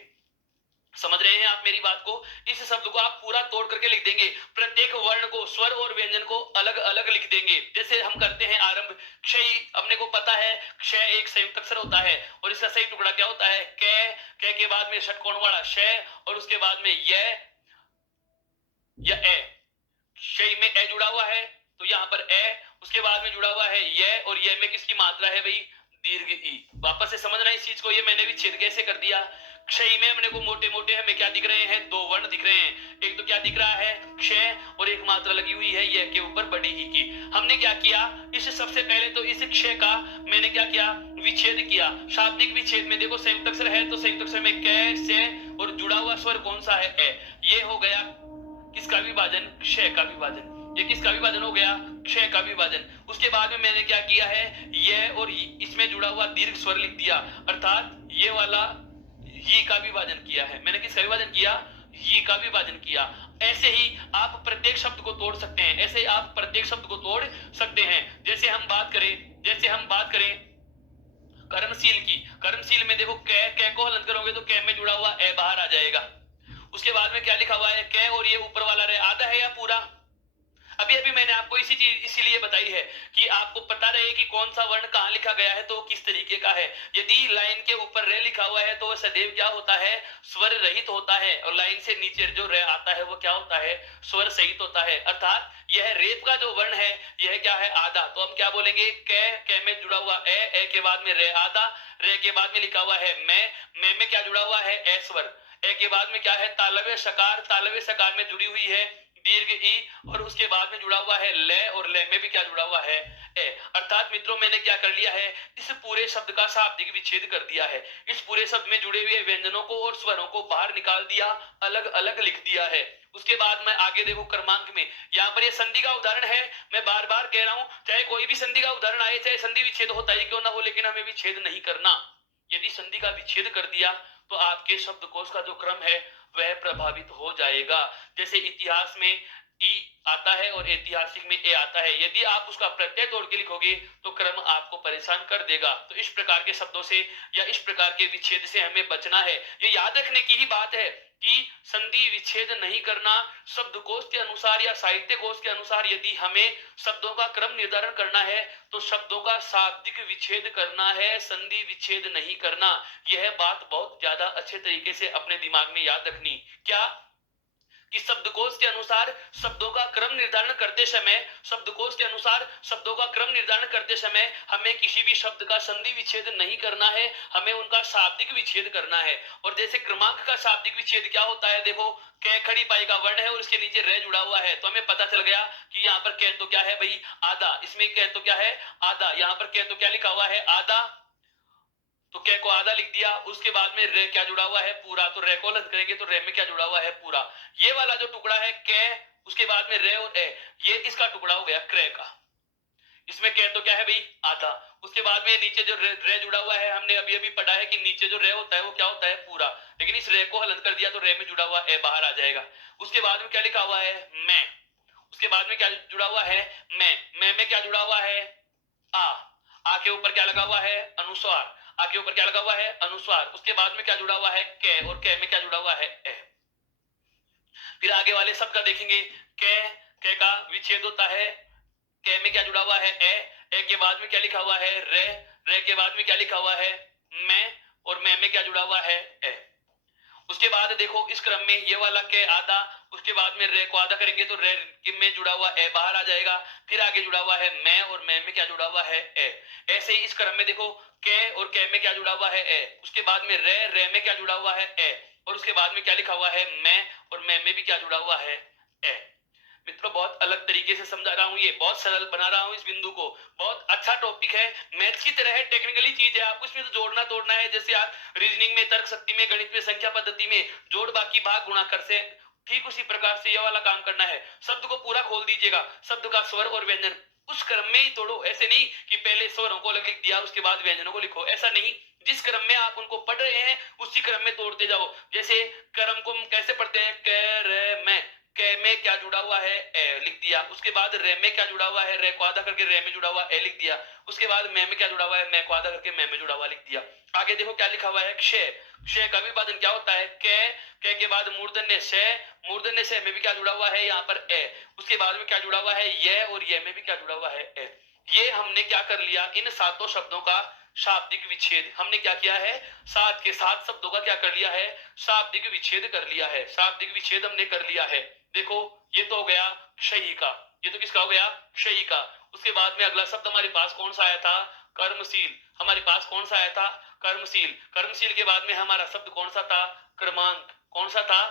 समझ रहे हैं आप मेरी बात को, इस शब्द को आप पूरा तोड़ करके लिख देंगे, प्रत्येक वर्ण को, स्वर और व्यंजन को अलग अलग लिख देंगे। जैसे हम करते हैं आरंभ, क्षय, अपने को पता है क्षय एक संयुक्त अक्षर होता है और इसका सही टुकड़ा क्या होता है, क के बाद में षटकोण वाला श और उसके बाद में य या ए। क्षय में ए जुड़ा हुआ है तो यहाँ पर ए, उसके बाद में जुड़ा हुआ है ये, और ये में किसकी मात्रा है भाई, दीर्घ ई। वापस से समझना इस चीज को, ये मैंने भी छेद कैसे कर दिया। क्षय में अपने को मोटे मोटे हमें क्या दिख रहे हैं, 2 वर्ण दिख रहे हैं। एक तो क्या दिख रहा है, क्षय, और एक मात्रा लगी हुई है ये के ऊपर बड़ी ही की। हमने क्या किया, इस सबसे पहले तो इस क्षय का मैंने क्या किया, विच्छेद किया। शाब्दिक विच्छेद में देखो संयुक्त अक्षर है तो संयुक्त अक्षर में क से और जुड़ा हुआ स्वर कौन सा है, ए। ये हो गया किसका विभाजन, क्षय का विभाजन। ये किसका विभाजन हो गया, क्षय का विभाजन। उसके बाद में मैंने क्या किया है, ये और इसमें जुड़ा हुआ दीर्घ स्वर लिख दिया, अर्थात ये वाला ये का विभाजन किया है मैंने। किसका विभाजन किया, ये का विभाजन किया। ऐसे ही आप प्रत्येक शब्द को तोड़ सकते हैं, ऐसे आप प्रत्येक शब्द को तोड़ सकते हैं। जैसे हम बात करें कर्मशील की, कर्मशील में देखो क को हलन करोगे तो क में जुड़ा हुआ ए बाहर आ जाएगा। उसके बाद में क्या लिखा हुआ है, क और ये ऊपर वाला रहे, आधा है या पूरा। अभी मैंने आपको इसी चीज इसीलिए बताई है कि आपको पता रहे कि कौन सा वर्ण कहां लिखा गया है तो किस तरीके का है। यदि लाइन के ऊपर रे लिखा हुआ है तो वह सदैव क्या होता है, स्वर रहित होता है, और लाइन से नीचे जो रे आता है वो क्या होता है, स्वर सहित होता है। अर्थात यह रेप का जो वर्ण है यह क्या है, आधा। तो हम क्या बोलेंगे, क में जुड़ा हुआ ए के बाद में रे आधा, रे के बाद में लिखा हुआ है मैं में क्या जुड़ा हुआ है, ए स्वर, ए के बाद में क्या है, तालव्य सकार, तालव्य सकार में जुड़ी हुई है दीर्घ ई, और उसके बाद में जुड़ा हुआ है ले, और ले में भी क्या जुड़ा हुआ है ए। अर्थात मित्रों मैंने क्या कर लिया है, इस पूरे शब्द का शाब्दिक विच्छेद कर दिया है। इस पूरे शब्द में जुड़े हुए व्यंजनों को और स्वरों को बाहर निकाल दिया, अलग अलग लिख दिया है। उसके बाद में आगे देखो क्रमांक में, यहाँ पर ये संधि का उदाहरण है। मैं बार बार कह रहा हूं, चाहे कोई भी संधि का उदाहरण आए, चाहे संधि विच्छेद होता ही क्यों ना हो, लेकिन हमें विच्छेद नहीं करना। यदि संधि का विच्छेद कर दिया तो आपके शब्दकोश का जो क्रम है वह प्रभावित हो जाएगा। जैसे इतिहास में ई आता है और ऐतिहासिक में ए आता है, यदि आप उसका प्रत्यय तोड़ के लिखोगे तो क्रम आपको परेशान कर देगा। तो इस प्रकार के शब्दों से या इस प्रकार के विच्छेद से हमें बचना है। ये याद रखने की ही बात है कि संधि विच्छेद नहीं करना। शब्दकोश के अनुसार या साहित्य कोश के अनुसार यदि हमें शब्दों का क्रम निर्धारण करना है तो शब्दों का शाब्दिक विच्छेद करना है, संधि विच्छेद नहीं करना। यह बात बहुत ज्यादा अच्छे तरीके से अपने दिमाग में याद रखनी। क्या कि शब्दकोश के अनुसार शब्दों का क्रम निर्धारण करते समय, शब्दकोश के अनुसार शब्दों का क्रम निर्धारण करते समय हमें किसी भी शब्द का संधि विच्छेद नहीं करना है, हमें उनका शाब्दिक विच्छेद करना है। और जैसे क्रमांक का शाब्दिक विच्छेद क्या होता है, देखो क खड़ी पाई का वर्ण है और इसके नीचे रे जुड़ा हुआ है, तो हमें पता चल गया कि यहाँ पर क तो क्या है भाई आधा, इसमें क तो क्या है आधा, यहाँ पर क तो क्या लिखा हुआ है आधा, तो क को आधा लिख दिया। उसके बाद में रे क्या जुड़ा हुआ है पूरा, तो रे को लंद करेंगे तो रे में क्या जुड़ा हुआ है पूरा। ये वाला जो टुकड़ा है क, उसके बाद में रे और ए, ये इसका टुकड़ा हो गया क्रय का। इसमें क तो क्या है भाई आधा। उसके बाद में नीचे जो रे जुड़ा हुआ है, हमने अभी अभी पढ़ा है कि नीचे जो रे होता है वो क्या होता है पूरा, लेकिन इस रे को हलंत कर दिया तो रे में जुड़ा हुआ ए बाहर आ जाएगा। उसके बाद में क्या लिखा हुआ है मैं, उसके बाद में क्या जुड़ा हुआ है मैं में क्या जुड़ा हुआ है आ के ऊपर क्या लगा हुआ है अनुस्वार, आ के ऊपर क्या लगा हुआ है अनुस्वार। उसके बाद में क्या जुड़ा हुआ है क, और क में क्या जुड़ा हुआ है ए। फिर आगे वाले शब्द का देखेंगे, क का विच्छेद होता है, क में क्या जुड़ा हुआ है ए के बाद में क्या लिखा हुआ है रे के बाद में क्या लिखा हुआ है मैं, और मैं में क्या जुड़ा हुआ है ए। उसके बाद देखो इस क्रम में ये वाला के आधा, उसके बाद में रे को आधा करेंगे तो रे में जुड़ा हुआ ए बाहर आ जाएगा। फिर आगे जुड़ा हुआ है मैं, और मैं में क्या जुड़ा हुआ है ए। ऐसे ही इस क्रम में देखो के और के में क्या जुड़ा हुआ है ए, उसके बाद में रे में क्या जुड़ा हुआ है ए, और उसके बाद में क्या लिखा हुआ है मैं, और मैं में भी क्या जुड़ा हुआ है ए। मित्रों बहुत अलग तरीके से समझा रहा हूँ, ये बहुत सरल बना रहा हूँ इस बिंदु को। बहुत अच्छा टॉपिक है, मैथ्स की तरह है, टेक्निकली चीज है, आपको इसमें तो जोड़ना तोड़ना है। जैसे आप रीजनिंग में, तर्क शक्ति में, गणित में, संख्या पद्धति में जोड़ बाकी भाग गुणा कर से, ठीक उसी प्रकार से ये वाला काम करना है। शब्द को पूरा खोल दीजिएगा, शब्द का स्वर और व्यंजन उस क्रम में ही तोड़ो। ऐसे नहीं कि पहले स्वरों को अलग लिख दिया उसके बाद व्यंजनों को लिखो, ऐसा नहीं। जिस क्रम में आप उनको पढ़ रहे हैं उसी क्रम में तोड़ते जाओ। जैसे क्रम को हम कैसे पढ़ते हैं, क र मैं, क में क्या जुड़ा हुआ है ए लिख दिया। उसके बाद रे में क्या जुड़ा हुआ है, रे को आधा करके रे में जुड़ा हुआ ए लिख दिया। उसके बाद मैं में क्या जुड़ा हुआ है, मैं को आधा करके मैं में जुड़ा हुआ लिख दिया। आगे देखो क्या लिखा हुआ है क्षय, क्षय का विभाजन क्या होता है क के बाद मूर्धन्य से, मूर्धन्य से में भी क्या जुड़ा हुआ है यहाँ पर ए। उसके बाद में क्या जुड़ा हुआ है ये, और ये में भी क्या जुड़ा हुआ है ए। ये हमने क्या कर लिया, इन सातों शब्दों का शाब्दिक विच्छेद हमने क्या किया है, सात के सात शब्दों का क्या कर लिया है, शाब्दिक विच्छेद कर लिया है। शाब्दिक विच्छेद हमने कर लिया है। देखो ये तो हो गया क्षयी का, ये तो किसका हो गया क्षयी का। उसके बाद में अगला शब्द हमारे पास कौन सा आया था, कर्मशील। हमारे पास कौन सा आया था कर्मशील। कर्मशील के बाद में हमारा शब्द कौन सा था क्रमांक, कौन सा था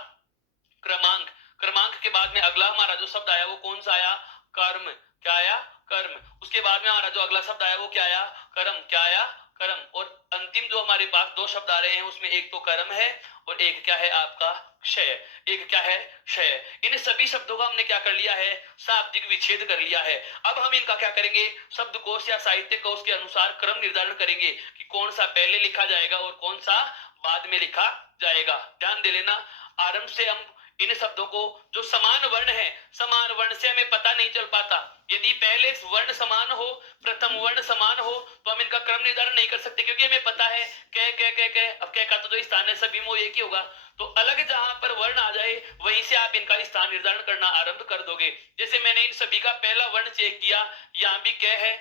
क्रमांक। क्रमांक के बाद में अगला हमारा जो शब्द आया वो कौन सा आया कर्म, क्या आया कर्म। उसके बाद में हमारा जो अगला शब्द आया वो क्या आया कर्म, क्या आया कर्म। और अंतिम जो हमारे पास दो शब्द आ रहे हैं उसमें एक तो कर्म है और एक क्या है आपका क्षय, एक क्या है क्षय। इन सभी शब्दों का हमने क्या कर लिया है, शाब्दिक विच्छेद कर लिया है। अब हम इनका क्या करेंगे, शब्दकोश या साहित्य कोश के अनुसार क्रम निर्धारण करेंगे कि कौन सा पहले लिखा जाएगा और कौन सा बाद में लिखा जाएगा। ध्यान दे लेना, आरंभ से हम इन शब्दों को, जो समान वर्ण है, समान वर्ण से हमें पता नहीं चल पाता। यदि पहले वर्ण समान हो, प्रथम वर्ण समान हो, तो हम इनका क्रम निर्धारण नहीं कर सकते, क्योंकि हमें पता है अब क का तो जो स्थान है सभी में एक ही होगा। तो अलग जहां पर वर्ण आ जाए वहीं से आप इनका स्थान निर्धारण करना आरंभ कर दोगे। जैसे मैंने इन सभी का पहला वर्ण चेक किया, यहाँ भी क है,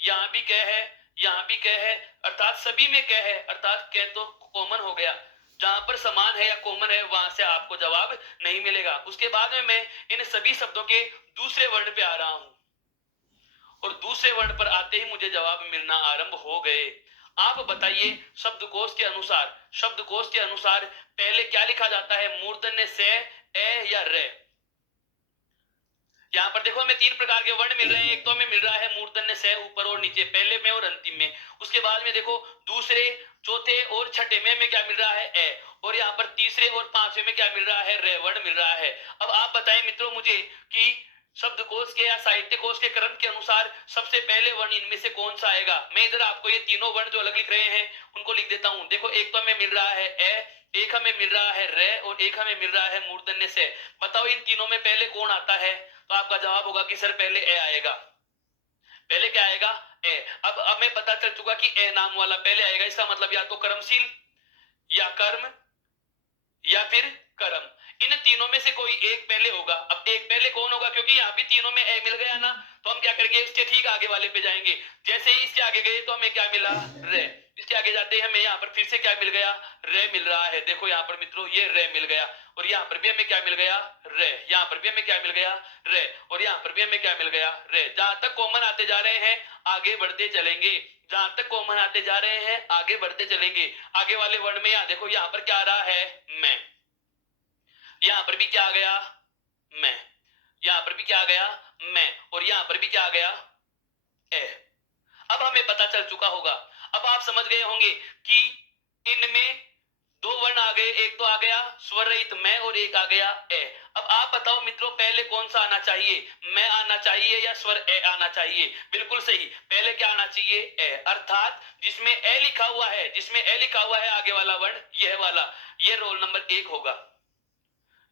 यहाँ भी क है, यहाँ भी क है, अर्थात सभी में क है, अर्थात क तो कॉमन हो गया। जहां पर समान है या कॉमन है वहां से आपको जवाब नहीं मिलेगा। उसके बाद में मैं इन सभी शब्दों के दूसरे वर्ण पे आ रहा हूं और दूसरे वर्ण पर आते ही मुझे जवाब मिलना आरंभ हो गए। आप बताइए शब्दकोश के अनुसार, शब्दकोश के अनुसार पहले क्या लिखा जाता है, मूर्धन्य से ए या रे। यहाँ पर देखो हमें 3 प्रकार के वर्ण मिल रहे हैं। एक तो हमें मिल रहा है मूर्धन्य स ऊपर और नीचे, पहले में और अंतिम में। उसके बाद में देखो दूसरे, चौथे और छठे में हमें क्या मिल रहा है, ए। और यहाँ पर तीसरे और पांचवें में क्या मिल रहा है, रे वर्ण मिल रहा है। अब आप बताएं मित्रों मुझे कि शब्दकोश के या साहित्य कोश के क्रम के अनुसार सबसे पहले वर्ण इनमें से कौन सा आएगा। मैं इधर आपको ये तीनों वर्ण जो अलग लिख रहे हैं उनको लिख देता हूं। देखो एक तो हमें मिल रहा है ए, एक हमें मिल रहा है रे और एक हमें मिल रहा है मूर्धन्य से। बताओ इन तीनों में पहले कौन आता है। तो आपका जवाब होगा कि सर पहले ए आएगा। पहले क्या आएगा, ए। अब हमें पता चल चुका कि ए नाम वाला पहले आएगा। इसका मतलब या तो कर्मशील या कर्म या फिर कर्म, इन तीनों में से कोई एक पहले होगा। अब एक पहले कौन होगा, क्योंकि यहाँ भी तीनों में ए मिल गया ना, तो हम क्या करेंगे इसके ठीक आगे वाले पे जाएंगे। जैसे ही इसके आगे गए तो हमें क्या मिला, रे। इसके आगे जाते ही हमें यहाँ पर फिर से क्या मिल गया, रे मिल रहा है। देखो यहाँ पर मित्रों ये रे मिल गया, और यहाँ पर भी हमें क्या मिल गया, रे। यहाँ पर भी हमें क्या मिल गया, रे। और यहाँ पर भी हमें क्या मिल गया, रे। जहां तक कॉमन आते जा रहे हैं आगे बढ़ते चलेंगे, जहां तक कॉमन आते जा रहे हैं आगे बढ़ते चलेंगे। आगे वाले वर्ड में यहाँ देखो यहाँ पर क्या आ रहा है, मैं। यहां पर भी क्या आ गया, मैं। यहां पर भी क्या आ गया, मैं। और यहां पर भी क्या आ गया, ए। अब हमें पता चल चुका होगा। अब आप समझ गए होंगे कि इनमें दो वर्ण आ गए, एक तो आ गया स्वर रहित मैं और एक आ गया ए। अब आप बताओ मित्रों पहले कौन सा आना चाहिए, मैं आना चाहिए या स्वर ए आना चाहिए। बिल्कुल सही, पहले क्या आना चाहिए, ए। अर्थात जिसमें ए लिखा हुआ है, जिसमें ए लिखा हुआ है आगे वाला वर्ण यह वाला, यह रोल नंबर 1 होगा।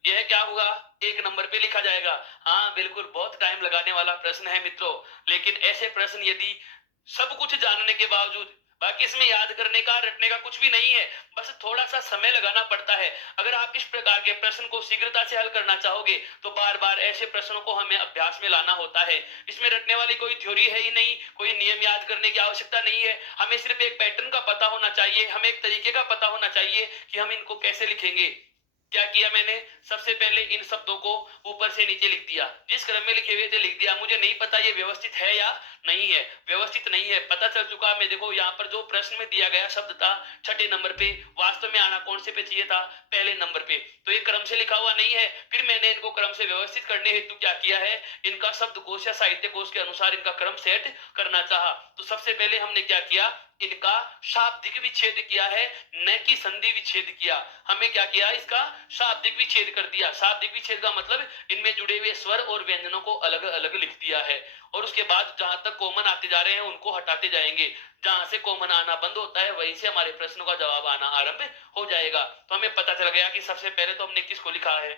यह क्या होगा, 1 नंबर पे लिखा जाएगा। हाँ बिल्कुल, बहुत टाइम लगाने वाला प्रश्न है मित्रों, लेकिन ऐसे प्रश्न यदि सब कुछ जानने के बावजूद, बाकी इसमें याद करने का रटने का कुछ भी नहीं है, बस थोड़ा सा समय लगाना पड़ता है। अगर आप इस प्रकार के प्रश्न को शीघ्रता से हल करना चाहोगे तो बार बार ऐसे प्रश्नों को हमें अभ्यास में लाना होता है। इसमें रटने वाली कोई थ्योरी है ही नहीं, कोई नियम याद करने की आवश्यकता नहीं है। हमें सिर्फ एक पैटर्न का पता होना चाहिए, हमें एक तरीके का पता होना चाहिए कि हम इनको कैसे लिखेंगे। क्या किया मैंने, सबसे पहले इन शब्दों को ऊपर से नीचे लिख दिया, जिस क्रम में लिखे हुए थे लिख दिया। मुझे नहीं पता ये व्यवस्थित है या नहीं है, व्यवस्थित नहीं है, पता चल चुका। मैं देखो यहाँ पर जो प्रश्न में दिया गया शब्द था छठे नंबर पे, वास्तव में आना कौन से पे चाहिए था, पहले नंबर पे। तो ये क्रम से लिखा हुआ नहीं है। फिर मैंने इनको क्रम से व्यवस्थित करने हेतु क्या किया है, इनका शब्दकोश या साहित्य कोश के अनुसार इनका क्रम सेट करना चाहा। तो सबसे पहले हमने क्या किया, इनका शाब्दिक विच्छेद किया है, न कि संधि विच्छेद किया। हमें क्या किया, इसका शाब्दिक विच्छेद कर दिया। शाब्दिक विच्छेद का मतलब इनमें जुड़े हुए स्वर और व्यंजनों को अलग अलग लिख दिया है। और उसके बाद जहां तक कॉमन आते जा रहे हैं उनको हटाते जाएंगे। जहां से कॉमन आना बंद होता है वहीं से हमारे प्रश्नों का जवाब आना आरंभ हो जाएगा। तो हमें पता चल गया कि सबसे पहले तो हमने किसको लिखा है,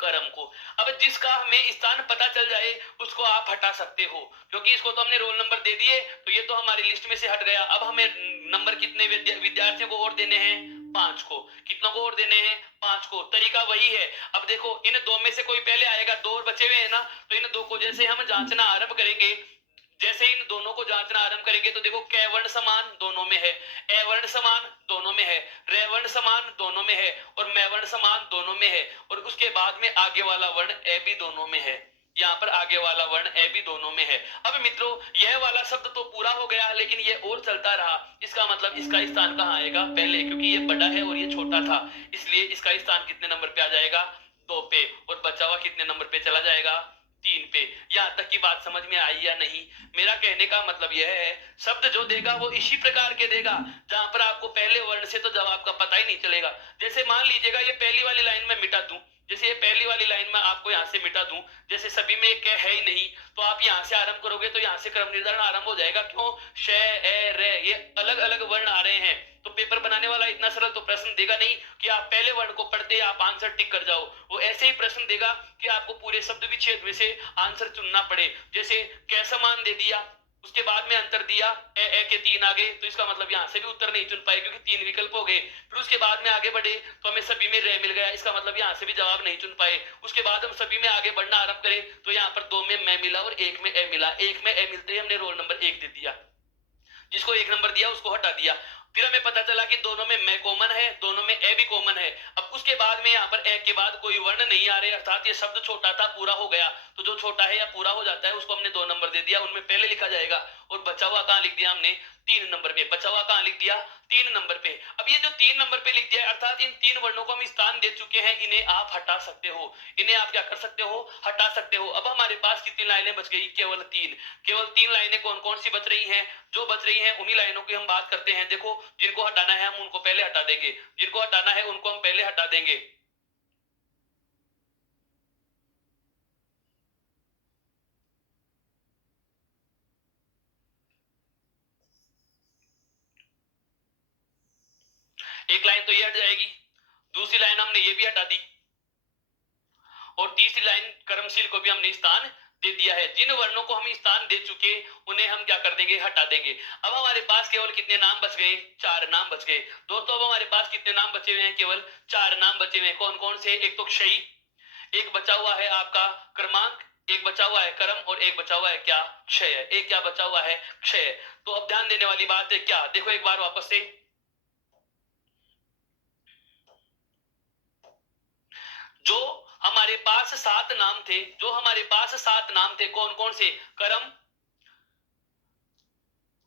कर्म को। अब जिसका हमें स्थान पता चल जाए उसको आप हटा सकते हो, क्योंकि इसको तो हमने रोल नंबर दे दिए, तो ये तो हमारी लिस्ट में से हट गया। अब हमें नंबर कितने विद्यार्थियों को और देने हैं, 5 को। कितनों को और देने हैं, 5 को। तरीका वही है। अब देखो इन दो में से कोई पहले आएगा, दो और बचे हुए हैं ना, तो इन दो को जैसे हम जांचना आरंभ करेंगे, जैसे इन दोनों को जांचना आरंभ करेंगे तो देखो कै वर्ण समान दोनों में है, ए वर्ण समान दोनों में है, रे वर्ण समान दोनों में है और मैं वर्ण समान दोनों में है। और उसके बाद में आगे वाला वर्ण ए भी दोनों में है। यहाँ पर आगे वाला वर्ण ए भी दोनों में है। अब मित्रों यह वाला शब्द तो पूरा हो गया, लेकिन ये और चलता रहा। इसका मतलब इसका स्थान कहाँ आएगा, पहले, क्योंकि ये बड़ा है और ये छोटा था, इसलिए इसका स्थान कितने नंबर पे आ जाएगा, 2 पे। और बचा हुआ कितने नंबर पे चला जाएगा, 3 पे। यहां तक की बात समझ में आई या नहीं। मेरा कहने का मतलब यह है, शब्द जो देगा वो इसी प्रकार के देगा जहां पर आपको पहले वर्ण से तो जवाब का पता ही नहीं चलेगा। जैसे मान लीजिएगा ये पहली वाली लाइन में मिटा दूं, जैसे ये पहली वाली लाइन में आपको यहां से मिटा दूं, जैसे सभी में एक है ही नहीं, तो आप यहां से आरंभ करोगे तो यहां से क्रम निर्धारण आरंभ हो जाएगा। क्यों, श ए रे ये अलग अलग वर्ण आ रहे हैं, तो पेपर बनाने वाला इतना सरल तो प्रश्न देगा नहीं कि आप पहले वर्ण को पढ़ते आप आंसर टिक कर जाओ। वो ऐसे ही प्रश्न देगा कि आपको पूरे शब्द विच्छेद में से आंसर चुनना पड़े। जैसे कैसा मान दे दिया, उसके बाद में अंतर दिया, ए के 3 आ गए, तो इसका मतलब यहां से भी उत्तर नहीं चुन पाए क्योंकि 3 विकल्प हो गए। फिर उसके बाद में आगे बढ़े तो हमें सभी में रे मिल गया, इसका मतलब यहां से भी जवाब नहीं चुन पाए। उसके बाद हम सभी में आगे बढ़ना आरंभ करें तो यहाँ पर 2 में मैं मिला और 1 में ए मिला। 1 में ए मिलते ही हमने रोल नंबर 1 दे दिया, जिसको 1 नंबर दिया उसको हटा दिया। फिर हमें पता चला कि दोनों में मैं कॉमन है, दोनों में ए भी कॉमन है। अब उसके बाद में यहाँ पर ए के बाद कोई वर्ण नहीं आ रहे, अर्थात ये शब्द छोटा था पूरा हो गया। तो जो छोटा है या पूरा हो जाता है उसको हमने 2 नंबर दे दिया, उनमें पहले लिखा जाएगा। और बचा हुआ कहाँ लिख दिया हमने, 3 नंबर पे, बचा हुआ कहां लिख दिया 3 नंबर पे। अब ये जो 3 नंबर पे लिख दिया अर्थात इन 3 वर्णों को हम स्थान दे चुके हैं, इन्हें आप हटा सकते हो, इन्हें आप क्या कर सकते हो हटा सकते हो। अब हमारे पास कितनी लाइनें बच गई केवल 3, केवल 3 लाइनें कौन कौन सी बच रही हैं, जो बच रही हैं उन्हीं लाइनों की हम बात करते हैं। देखो जिनको हटाना है हम उनको पहले हटा देंगे, जिनको हटाना है उनको हम पहले हटा देंगे। एक लाइन तो ये हट जाएगी, दूसरी लाइन हमने ये भी हटा दी और तीसरी लाइन कर्मशील को भी हमने स्थान दे दिया है। जिन वर्णों को हम स्थान दे चुके उन्हें हम क्या कर देंगे हटा देंगे। अब हमारे पास केवल कितने नाम बच गए 4 नाम बच गए दोस्तों। अब हमारे पास कितने नाम बचे हुए हैं केवल 4 नाम बचे हुए हैं। कौन कौन से, एक तो क्षयी, एक बचा हुआ है आपका क्रमांक, एक बचा हुआ है कर्म और एक बचा हुआ है क्या क्षय, एक क्या बचा हुआ है क्षय। तो अब ध्यान देने वाली बात है क्या, देखो एक बार वापस से, जो हमारे पास 7 नाम थे, जो हमारे पास 7 नाम थे कौन कौन से, कर्म,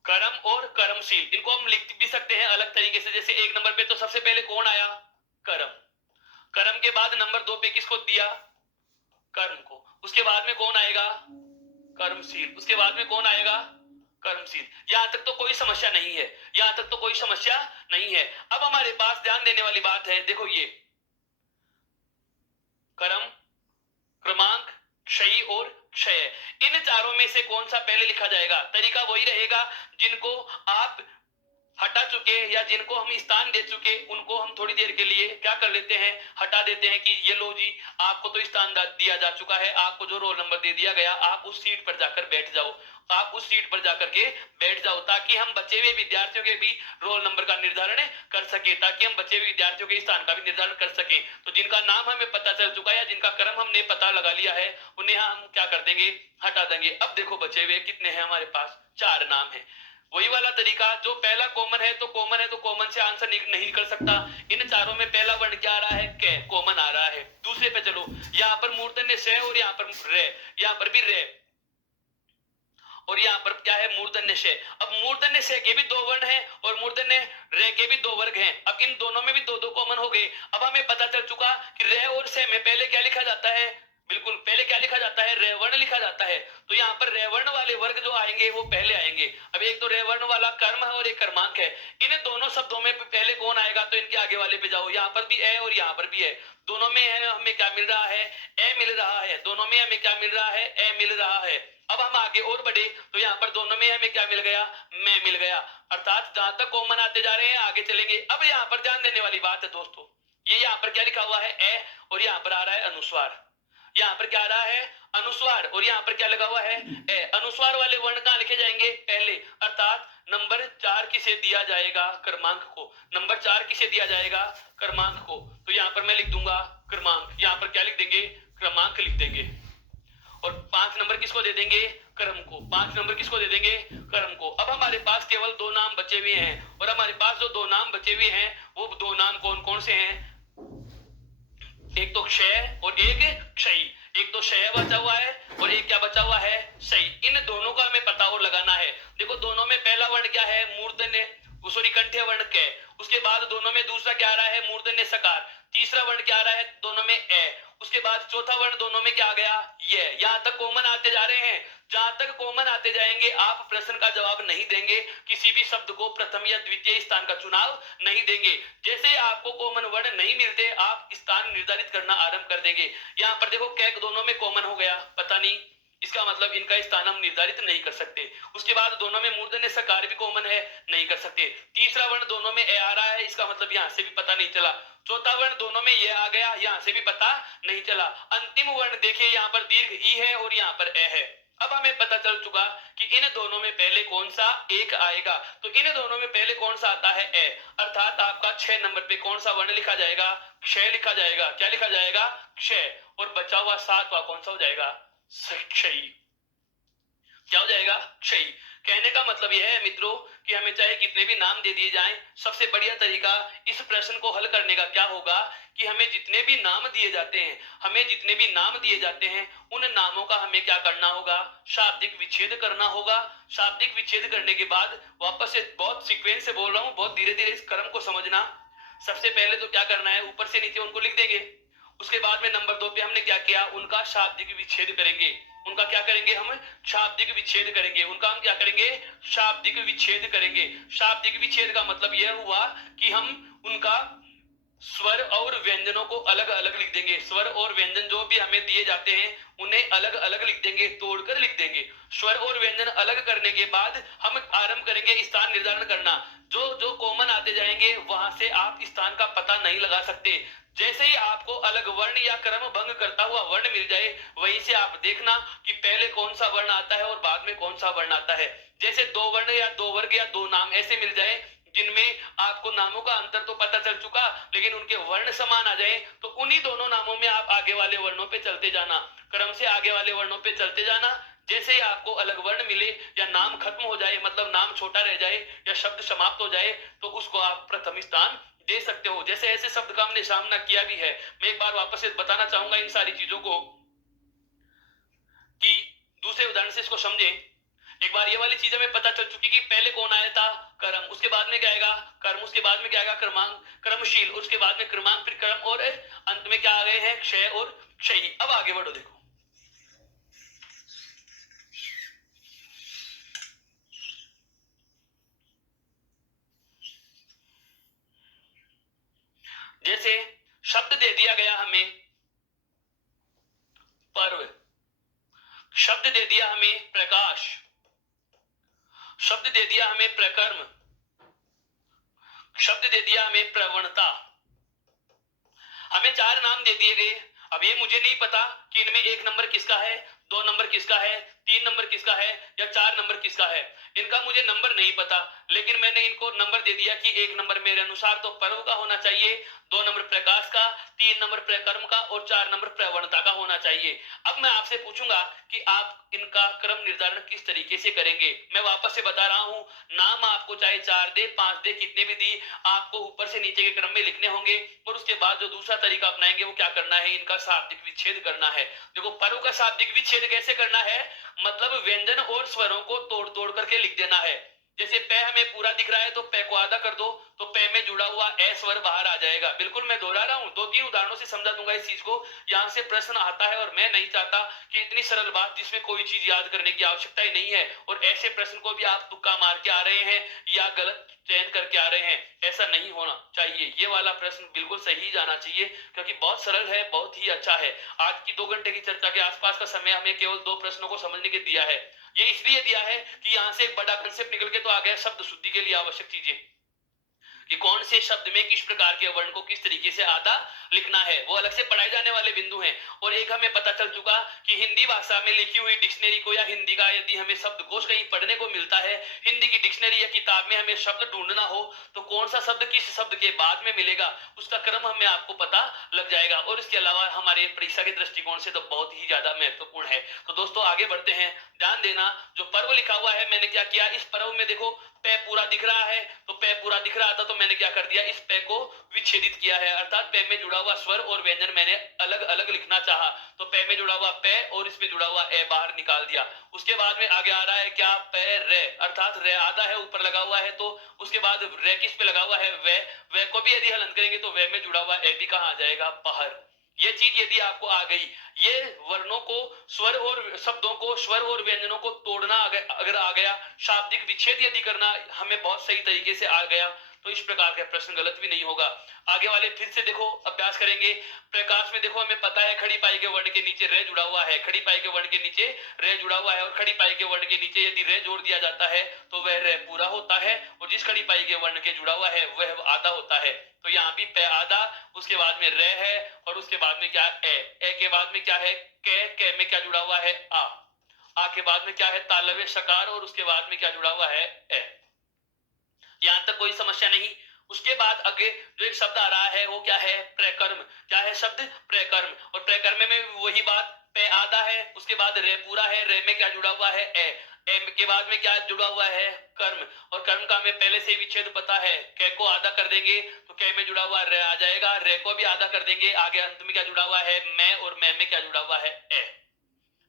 कर्म और कर्मशील। इनको हम लिख भी सकते हैं अलग तरीके से, जैसे एक नंबर पे तो सबसे पहले कौन आया कर्म, कर्म के बाद नंबर 2 पे किसको दिया कर्म को, उसके बाद में कौन आएगा कर्मशील, उसके बाद में कौन आएगा कर्मशील। यहां तक तो कोई समस्या नहीं है, यहां तक तो कोई समस्या नहीं है। अब हमारे पास ध्यान देने वाली बात है, देखो ये कर्म, क्रमांक, क्षयी और क्षय, इन चारों में से कौन सा पहले लिखा जाएगा। तरीका वही रहेगा, जिनको आप हटा चुके या जिनको हम स्थान दे चुके उनको हम थोड़ी देर के लिए क्या कर लेते हैं हटा देते हैं कि ये लो जी आपको तो स्थान दिया जा चुका है, आपको जो रोल नंबर दे दिया गया आप उस सीट पर जाकर बैठ जाओ, आप उस सीट पर जाकर के बैठ जाओ, ताकि हम बचे हुए विद्यार्थियों के भी रोल नंबर का निर्धारण कर सके, ताकि हम बचे हुए विद्यार्थियों के स्थान का भी निर्धारण कर सके। तो जिनका नाम हमें पता चल चुका है या जिनका क्रम हमने पता लगा लिया है उन्हें हम क्या कर देंगे हटा देंगे। अब देखो बचे हुए कितने हैं हमारे पास 4 नाम है। वही वाला तरीका, जो पहला कॉमन है तो कॉमन है तो कॉमन से आंसर नहीं निकल सकता। इन चारों में पहला वर्ण क्या आ रहा है कै, कॉमन आ रहा है। दूसरे पे चलो, यहाँ पर मूर्धन्य से और यहाँ पर रे, यहाँ पर भी रे और यहाँ पर क्या है मूर्धन्य से। अब मूर्धन्य से के भी 2 वर्ण हैं और मूर्धन्य रे के भी 2 वर्ग हैं। अब इन दोनों में भी 2-2 कॉमन हो गए। अब हमें पता चल चुका कि रे और से में पहले क्या लिखा जाता है, बिल्कुल पहले क्या लिखा जाता है रेवर्ण लिखा जाता है। तो यहाँ पर रेवर्ण वाले वर्ग जो आएंगे वो पहले आएंगे। अब एक तो रेवर्ण वाला कर्म है और एक कर्मांक है, इन दोनों शब्दों में पहले कौन आएगा तो इनके आगे वाले पे जाओ, यहाँ पर भी है और यहाँ पर भी है, दोनों में है हमें क्या मिल रहा है ए मिल रहा है, दोनों में हमें क्या मिल रहा है ए मिल रहा है। अब हम आगे और बढ़े तो यहाँ पर दोनों में हमें क्या मिल गया मैं मिल गया, अर्थात जहां तक कॉमन आते जा रहे हैं आगे चलेंगे। अब यहाँ पर ध्यान देने वाली बात है दोस्तों, ये यहाँ पर क्या लिखा हुआ है ए और यहाँ पर आ रहा है अनुस्वार, यहाँ पर क्या आ रहा है अनुस्वार और यहाँ पर क्या लगा हुआ है ए। अनुस्वार वाले वर्ण कहाँ लिखे जाएंगे पहले, अर्थात नंबर 4 किसे दिया जाएगा क्रमांक को, नंबर 4 किसे दिया जाएगा क्रमांक को। तो यहाँ पर मैं लिख दूंगा क्रमांक, यहाँ पर क्या लिख देंगे क्रमांक लिख देंगे और 5 नंबर किसको दे देंगे कर्म को, 5 नंबर किसको दे देंगे कर्म को। अब हमारे पास केवल 2 नाम बचे हुए हैं और हमारे पास जो 2 नाम बचे हुए हैं वो 2 नाम कौन कौन से हैं, एक तो क्षय और एक क्षयी, एक तो क्षय बचा हुआ है और एक क्या बचा हुआ है क्षयी। इन दोनों का हमें पता और लगाना है। देखो दोनों में पहला वर्ण क्या है मूर्धन्य, सॉरी कंठ्य वर्ण कै, उसके बाद दोनों में दूसरा क्या आ रहा है मूर्धन्य सकार, तीसरा वर्ण क्या आ रहा है दोनों में ए, उसके बाद चौथा वर्ण दोनों में क्या आ गया ये। यहां तक कॉमन आते जा रहे हैं, जहां तक कॉमन आते जाएंगे आप प्रश्न का जवाब नहीं देंगे, किसी भी शब्द को प्रथम या द्वितीय स्थान का चुनाव नहीं देंगे। जैसे आपको कॉमन वर्ण नहीं मिलते आप स्थान निर्धारित करना आरंभ कर देंगे। यहाँ पर देखो कैक दोनों में कॉमन हो गया, पता नहीं इसका मतलब इनका स्थान हम निर्धारित नहीं कर सकते। उसके बाद दोनों में मूर्धन्य सकार भी कॉमन है, नहीं कर सकते। तीसरा वर्ण दोनों में ए आ रहा है, इसका मतलब यहाँ से भी पता नहीं चला। चौथा वर्ण दोनों में ये आ गया, यहाँ से भी पता नहीं चला। अंतिम वर्ण देखिए यहाँ पर दीर्घ ई है और यहाँ पर ए है। अब हमें पता चल चुका कि इन दोनों में पहले कौन सा एक आएगा, तो इन दोनों में पहले कौन सा आता है ए, अर्थात आपका 6 नंबर पे कौन सा वर्ण लिखा जाएगा क्षय लिखा जाएगा। क्या लिखा जाएगा क्षय, और बचा हुआ 7वां कौन सा हो जाएगा क्षयी। क्या हो जाएगा? क्षयी। कहने का मतलब यह है मित्रों कि हमें चाहे कितने भी नाम दे दिए जाएं, सबसे बढ़िया तरीका इस प्रश्न को हल करने का क्या होगा कि हमें जितने भी नाम दिए जाते हैं, उन नामों का हमें क्या करना होगा? शाब्दिक विच्छेद करना होगा। शाब्दिक विच्छेद करने के बाद वापस से बहुत सीक्वेंस से बोल रहा हूं, बहुत धीरे धीरे इस क्रम को समझना। सबसे पहले तो क्या करना है, ऊपर से नीचे उनको लिख देंगे। उसके बाद में नंबर 2 पे हमने क्या किया, उनका शाब्दिक विच्छेद करेंगे। उनका क्या करेंगे? हम शाब्दिक विच्छेद करेंगे। उनका हम क्या करेंगे? शाब्दिक विच्छेद करेंगे। शाब्दिक विच्छेद का मतलब यह हुआ कि हम उनका स्वर और व्यंजनों को अलग अलग लिख देंगे। स्वर और व्यंजन जो भी हमें दिए जाते हैं उन्हें अलग अलग लिख देंगे, तोड़कर लिख देंगे। स्वर और व्यंजन अलग करने के बाद हम आरंभ करेंगे स्थान निर्धारण करना। जो जो कॉमन आते जाएंगे वहां से आप स्थान का पता नहीं लगा सकते। जैसे ही आपको अलग वर्ण या क्रम भंग करता हुआ वर्ण मिल जाए, वहीं से आप देखना कि पहले कौन सा वर्ण आता है और बाद में कौन सा वर्ण आता है। जैसे दो वर्ण या दो वर्ग या दो नाम ऐसे मिल जाए जिनमें आपको नामों का अंतर तो पता चल चुका, लेकिन उनके वर्ण समान आ जाए, तो उन्हीं दोनों नामों में आप आगे वाले वर्णों पे चलते जाना, क्रम से आगे वाले वर्णों पे चलते जाना। जैसे ही आपको अलग वर्ण मिले या नाम खत्म हो जाए, मतलब नाम छोटा रह जाए या शब्द समाप्त हो जाए, तो उसको आप प्रथम स्थान दे सकते हो। जैसे ऐसे शब्द का हमने सामना किया भी है। मैं एक बार वापस से बताना चाहूंगा इन सारी चीजों को कि दूसरे उदाहरण से इसको समझे। एक बार ये वाली चीज हमें पता चल चुकी कि पहले कौन आया था? कर्म। उसके बाद में क्या आएगा? कर्म। उसके बाद में क्या आएगा? क्रमांक, क्रमशील। उसके बाद में क्रमांक, फिर क्रम, और अंत में क्या आ गए हैं? क्षय और क्षयी। अब आगे बढ़ो, देखो जैसे शब्द दे दिया गया हमें पर्व, शब्द दे दिया हमें प्रकाश, शब्द दे दिया हमें प्रकर्म, शब्द दे दिया हमें प्रवणता। हमें 4 नाम दे दिए गए। अब ये मुझे नहीं पता कि इनमें 1 नंबर किसका है, 2 नंबर किसका है, 3 नंबर किसका है या 4 नंबर किसका है। इनका मुझे नंबर नहीं पता, लेकिन मैंने इनको नंबर दे दिया कि 1 नंबर मेरे अनुसार तो पर्व का होना चाहिए, 2 नंबर प्रकाश का, 3 नंबर प्रकर्म का और 4 नंबर प्रवणता का होना चाहिए। अब मैं आपसे पूछूंगा कि आप इनका क्रम निर्धारण किस तरीके से करेंगे। मैं वापस से बता रहा हूं, नाम आपको चाहे 4 दे, 5 दे, कितने भी दी, आपको ऊपर से नीचे के क्रम में लिखने होंगे। और उसके बाद जो दूसरा तरीका अपनाएंगे वो क्या करना है, इनका शाब्दिक विच्छेद करना है। देखो पर्व का शाब्दिक विच्छेद कैसे करना है, मतलब व्यंजन और स्वरों को तोड़ तोड़ करके लिख देना है। जैसे पे हमें पूरा दिख रहा है तो पे को आधा कर दो, तो पे में जुड़ा हुआ ए स्वर बाहर आ जाएगा। बिल्कुल मैं दोहरा रहा हूं, 2-3 उदाहरणों से समझा दूंगा इस चीज को। यहां से प्रश्न आता है और मैं नहीं चाहता कि इतनी सरल बात जिसमें कोई चीज याद करने की आवश्यकता ही नहीं है, और ऐसे प्रश्न को भी आप तुक्का मार के आ रहे हैं या गलत चयन करके आ रहे हैं, ऐसा नहीं होना चाहिए। ये वाला प्रश्न बिल्कुल सही जाना चाहिए, क्योंकि बहुत सरल है, बहुत ही अच्छा है। आज की 2 घंटे की चर्चा के आसपास का समय हमें केवल 2 प्रश्नों को समझने के दिया है। ये इसलिए दिया है कि यहां से एक बड़ा कंसेप्ट निकल के तो आ गया, शब्द शुद्धि के लिए आवश्यक चीजें, कि कौन से शब्द में किस प्रकार के वर्ण को किस तरीके से आधा लिखना है, वो अलग से पढ़ाए जाने वाले बिंदु हैं। और एक हमें पता चल चुका कि हिंदी भाषा में लिखी हुई डिक्शनरी को या हिंदी का यदि हमें शब्दकोश कहीं पढ़ने को मिलता है, हिंदी की डिक्शनरी या किताब में हमें शब्द ढूंढना हो, तो कौन सा शब्द किस शब्द के बाद में मिलेगा उसका क्रम हमें आपको पता लग जाएगा। और इसके अलावा हमारे परीक्षा के दृष्टिकोण से तो बहुत ही ज्यादा महत्वपूर्ण है। तो दोस्तों आगे बढ़ते हैं, ध्यान देना। जो पर्व लिखा हुआ है, मैंने क्या किया, इस पर्व में देखो पे पूरा दिख रहा है, तो पे पूरा दिख रहा था तो मैंने क्या कर दिया, इस पे को विच्छेदित किया है, अर्थात पे में जुड़ा हुआ स्वर और व्यंजन मैंने अलग अलग लिखना चाहा, तो पे में जुड़ा हुआ पे और इसमें जुड़ा हुआ ए बाहर निकाल दिया। उसके बाद में आगे आ रहा है क्या, पे रे, अर्थात रे आधा है ऊपर लगा हुआ है, तो उसके बाद रे किस पे लगा हुआ है, वे को भी यदि हलन करेंगे तो वे में जुड़ा हुआ ए भी कहां आ जाएगा, बाहर। ये चीज यदि आपको आ गई, ये वर्णों को, स्वर और शब्दों को, स्वर और व्यंजनों को तोड़ना अगर आ गया, शाब्दिक विच्छेद यदि करना हमें बहुत सही तरीके से आ गया, तो इस प्रकार का प्रश्न गलत भी नहीं होगा। आगे वाले फिर से देखो, अभ्यास करेंगे। प्रकाश में देखो हमें पता है खड़ी पाई के वर्ण के नीचे रे जुड़ा हुआ है, खड़ी पाई के वर्ण के नीचे रे जुड़ा हुआ है, और खड़ी पाई के वर्ण के नीचे यदि रे जोड़ दिया जाता है तो वह रे पूरा होता है, और जिस खड़ी पाई के वर्ण के जुड़ा हुआ है वह आधा होता है। तो यहाँ भी पे आधा, उसके बाद में रे है, और उसके बाद में क्या, ए के बाद में क्या है, के में क्या जुड़ा हुआ है, आ के बाद में क्या है, तालव्य सकार, और उसके बाद में क्या जुड़ा हुआ है, ए। यहां तक कोई समस्या नहीं। उसके बाद आगे जो एक शब्द आ रहा है वो क्या है, प्रकर्म। क्या है शब्द, प्रकर्म। और प्रकर्म में वही बात, पे आधा है, उसके बाद रे पूरा है, रे में क्या जुड़ा हुआ है, ए। एम के बाद में क्या जुड़ा हुआ है, कर्म, और कर्म का हमें पहले से ही विच्छेद पता है, कै को आधा कर देंगे तो कै में जुड़ा हुआ रे आ जाएगा, रे को भी आधा कर देंगे, आगे अंत में क्या जुड़ा हुआ है, मैं, और मैं में क्या जुड़ा हुआ है, ए,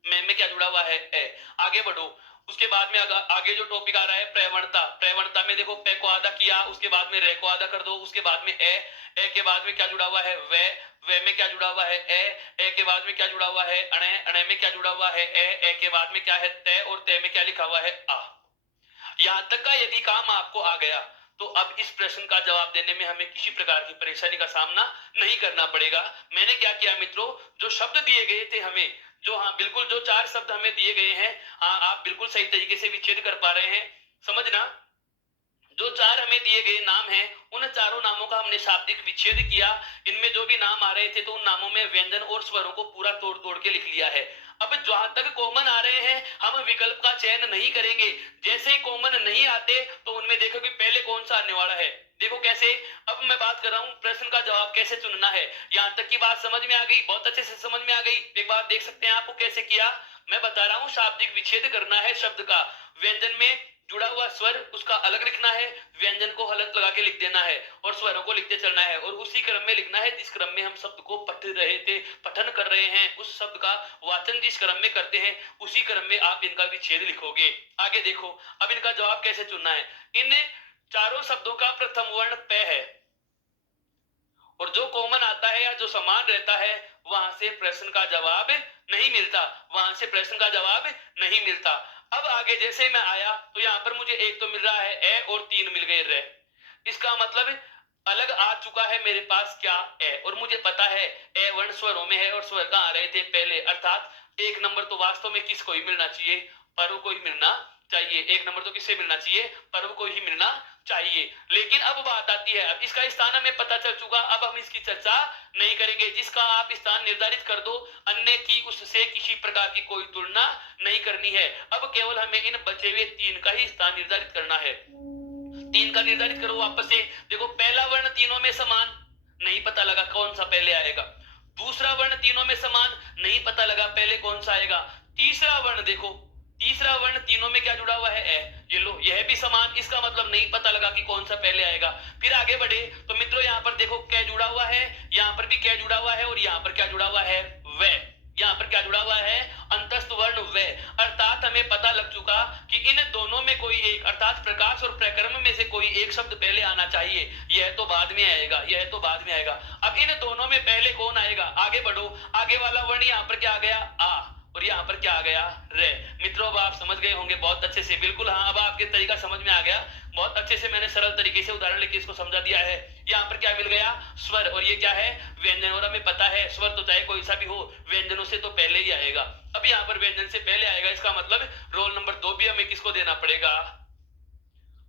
में क्या जुड़ा हुआ है, ए। आगे बढ़ो, उसके बाद में आगे जो टॉपिक आ रहा है प्रवणता, प्रवणता में देखो पे को आधा किया, उसके बाद में रे को आधा कर दो, उसके बाद में ए के बाद में क्या जुड़ा हुआ है, वे में क्या जुड़ा हुआ है, ए के बाद में क्या जुड़ा हुआ है, अणे, अणे में क्या जुड़ा हुआ है, ए के बाद में क्या है, तय, और तय में क्या लिखा हुआ है, आ। यहां तक का यदि काम आपको आ गया तो अब इस प्रश्न का जवाब देने में हमें किसी प्रकार की परेशानी का सामना नहीं करना पड़ेगा। मैंने क्या किया मित्रों, जो शब्द दिए गए थे हमें, जो हाँ बिल्कुल जो 4 शब्द हमें दिए गए हैं, हाँ आप बिल्कुल सही तरीके से विच्छेद कर पा रहे हैं। समझना, जो 4 हमें दिए गए नाम हैं, उन चारों नामों का हमने शाब्दिक विच्छेद किया। इनमें जो भी नाम आ रहे थे तो उन नामों में व्यंजन और स्वरों को पूरा तोड़ तोड़ के लिख लिया है। अब जहां तक कॉमन आ रहे हैं हम विकल्प का चयन नहीं करेंगे, जैसे ही कॉमन नहीं आते तो उनमें देखो कि पहले कौन सा आने वाला है। देखो कैसे, अब मैं बात कर रहा हूं प्रश्न का जवाब कैसे चुनना है। यहां तक की बात समझ में आ गई, बहुत अच्छे से समझ में आ गई। एक बार देख सकते हैं आपको कैसे किया, मैं बता रहा हूं शाब्दिक विच्छेद करना है शब्द का। व्यंजन में जुड़ा हुआ स्वर उसका अलग लिखना है, व्यंजन को हलक लगा के लिख देना है और स्वरों को लिखते चलना है, और उसी क्रम में लिखना है जिस क्रम में हम शब्द को पढ़ रहे थे, पठन कर रहे हैं, उस शब्द का वाचन जिस क्रम में करते हैं उसी क्रम में आप इनका विच्छेद लिखोगे। आगे देखो, अब इनका जवाब कैसे चुनना है। इन चारों शब्दों का प्रथम वर्ण प है, और जो कॉमन आता है या जो समान रहता है वहां से प्रश्न का जवाब नहीं मिलता, वहां से प्रश्न का जवाब नहीं मिलता। अब आगे जैसे मैं आया तो यहाँ पर मुझे एक तो मिल रहा है ए और 3 मिल गए रे, इसका मतलब अलग आ चुका है मेरे पास क्या, ए, और मुझे पता है ए वर्ण स्वरों में है और स्वर कहाँ आ रहे थे पहले, अर्थात 1 नंबर तो वास्तव में किसको ही मिलना चाहिए, पर्व को ही मिलना चाहिए। 1 नंबर तो किससे मिलना चाहिए, पर्व को ही मिलना चाहिए। लेकिन अब बात आती है, अब इसका स्थान हमें पता चल चुका, अब हम इसकी चर्चा नहीं करेंगे। जिसका आप स्थान निर्धारित कर दो, अन्य की उससे किसी प्रकार की कोई तुलना नहीं करनी है। अब केवल हमें इन बचे हुए 3 का ही स्थान निर्धारित करना है। 3 का निर्धारित करो वापस से। देखो पहला वर्ण तीनों में समान, नहीं पता लगा कौन सा पहले आएगा। दूसरा वर्ण तीनों में समान, नहीं पता लगा पहले कौन सा आएगा। तीसरा वर्ण देखो, तीसरा वर्ण तीनों में क्या जुड़ा हुआ है, ए, ये लो, यह भी समान, इसका मतलब नहीं पता लगा कि कौन सा पहले आएगा। फिर आगे बढ़े तो मित्रों यहाँ पर देखो क्या जुड़ा हुआ है, यहाँ पर भी क्या जुड़ा हुआ है, और यहाँ पर क्या जुड़ा हुआ है, वे, यहाँ पर क्या जुड़ा हुआ है, अंतस्थ वर्ण वे। अर्थात हमें पता लग चुका कि इन दोनों में कोई एक, अर्थात प्रकाश और प्रकर्म में से कोई एक शब्द पहले आना चाहिए। यह तो बाद में आएगा, यह तो बाद में आएगा। अब इन दोनों में पहले कौन आएगा, आगे बढ़ो, आगे वाला वर्ण यहाँ पर क्या आ गया, आ, और यहाँ पर क्या आ गया, रे। मित्रों अब आप समझ गए होंगे बहुत अच्छे से, बिल्कुल हाँ, अब आपके तरीका समझ में आ गया बहुत अच्छे से। मैंने सरल तरीके से उदाहरण लेके इसको समझा दिया है। यहाँ पर क्या मिल गया, स्वर, और ये क्या है, व्यंजन, और हमें पता है स्वर तो चाहे कोई सा भी हो व्यंजनों से तो पहले ही आएगा। अब यहाँ पर व्यंजन से पहले आएगा, इसका मतलब रोल नंबर 2 भी हमें किसको देना पड़ेगा,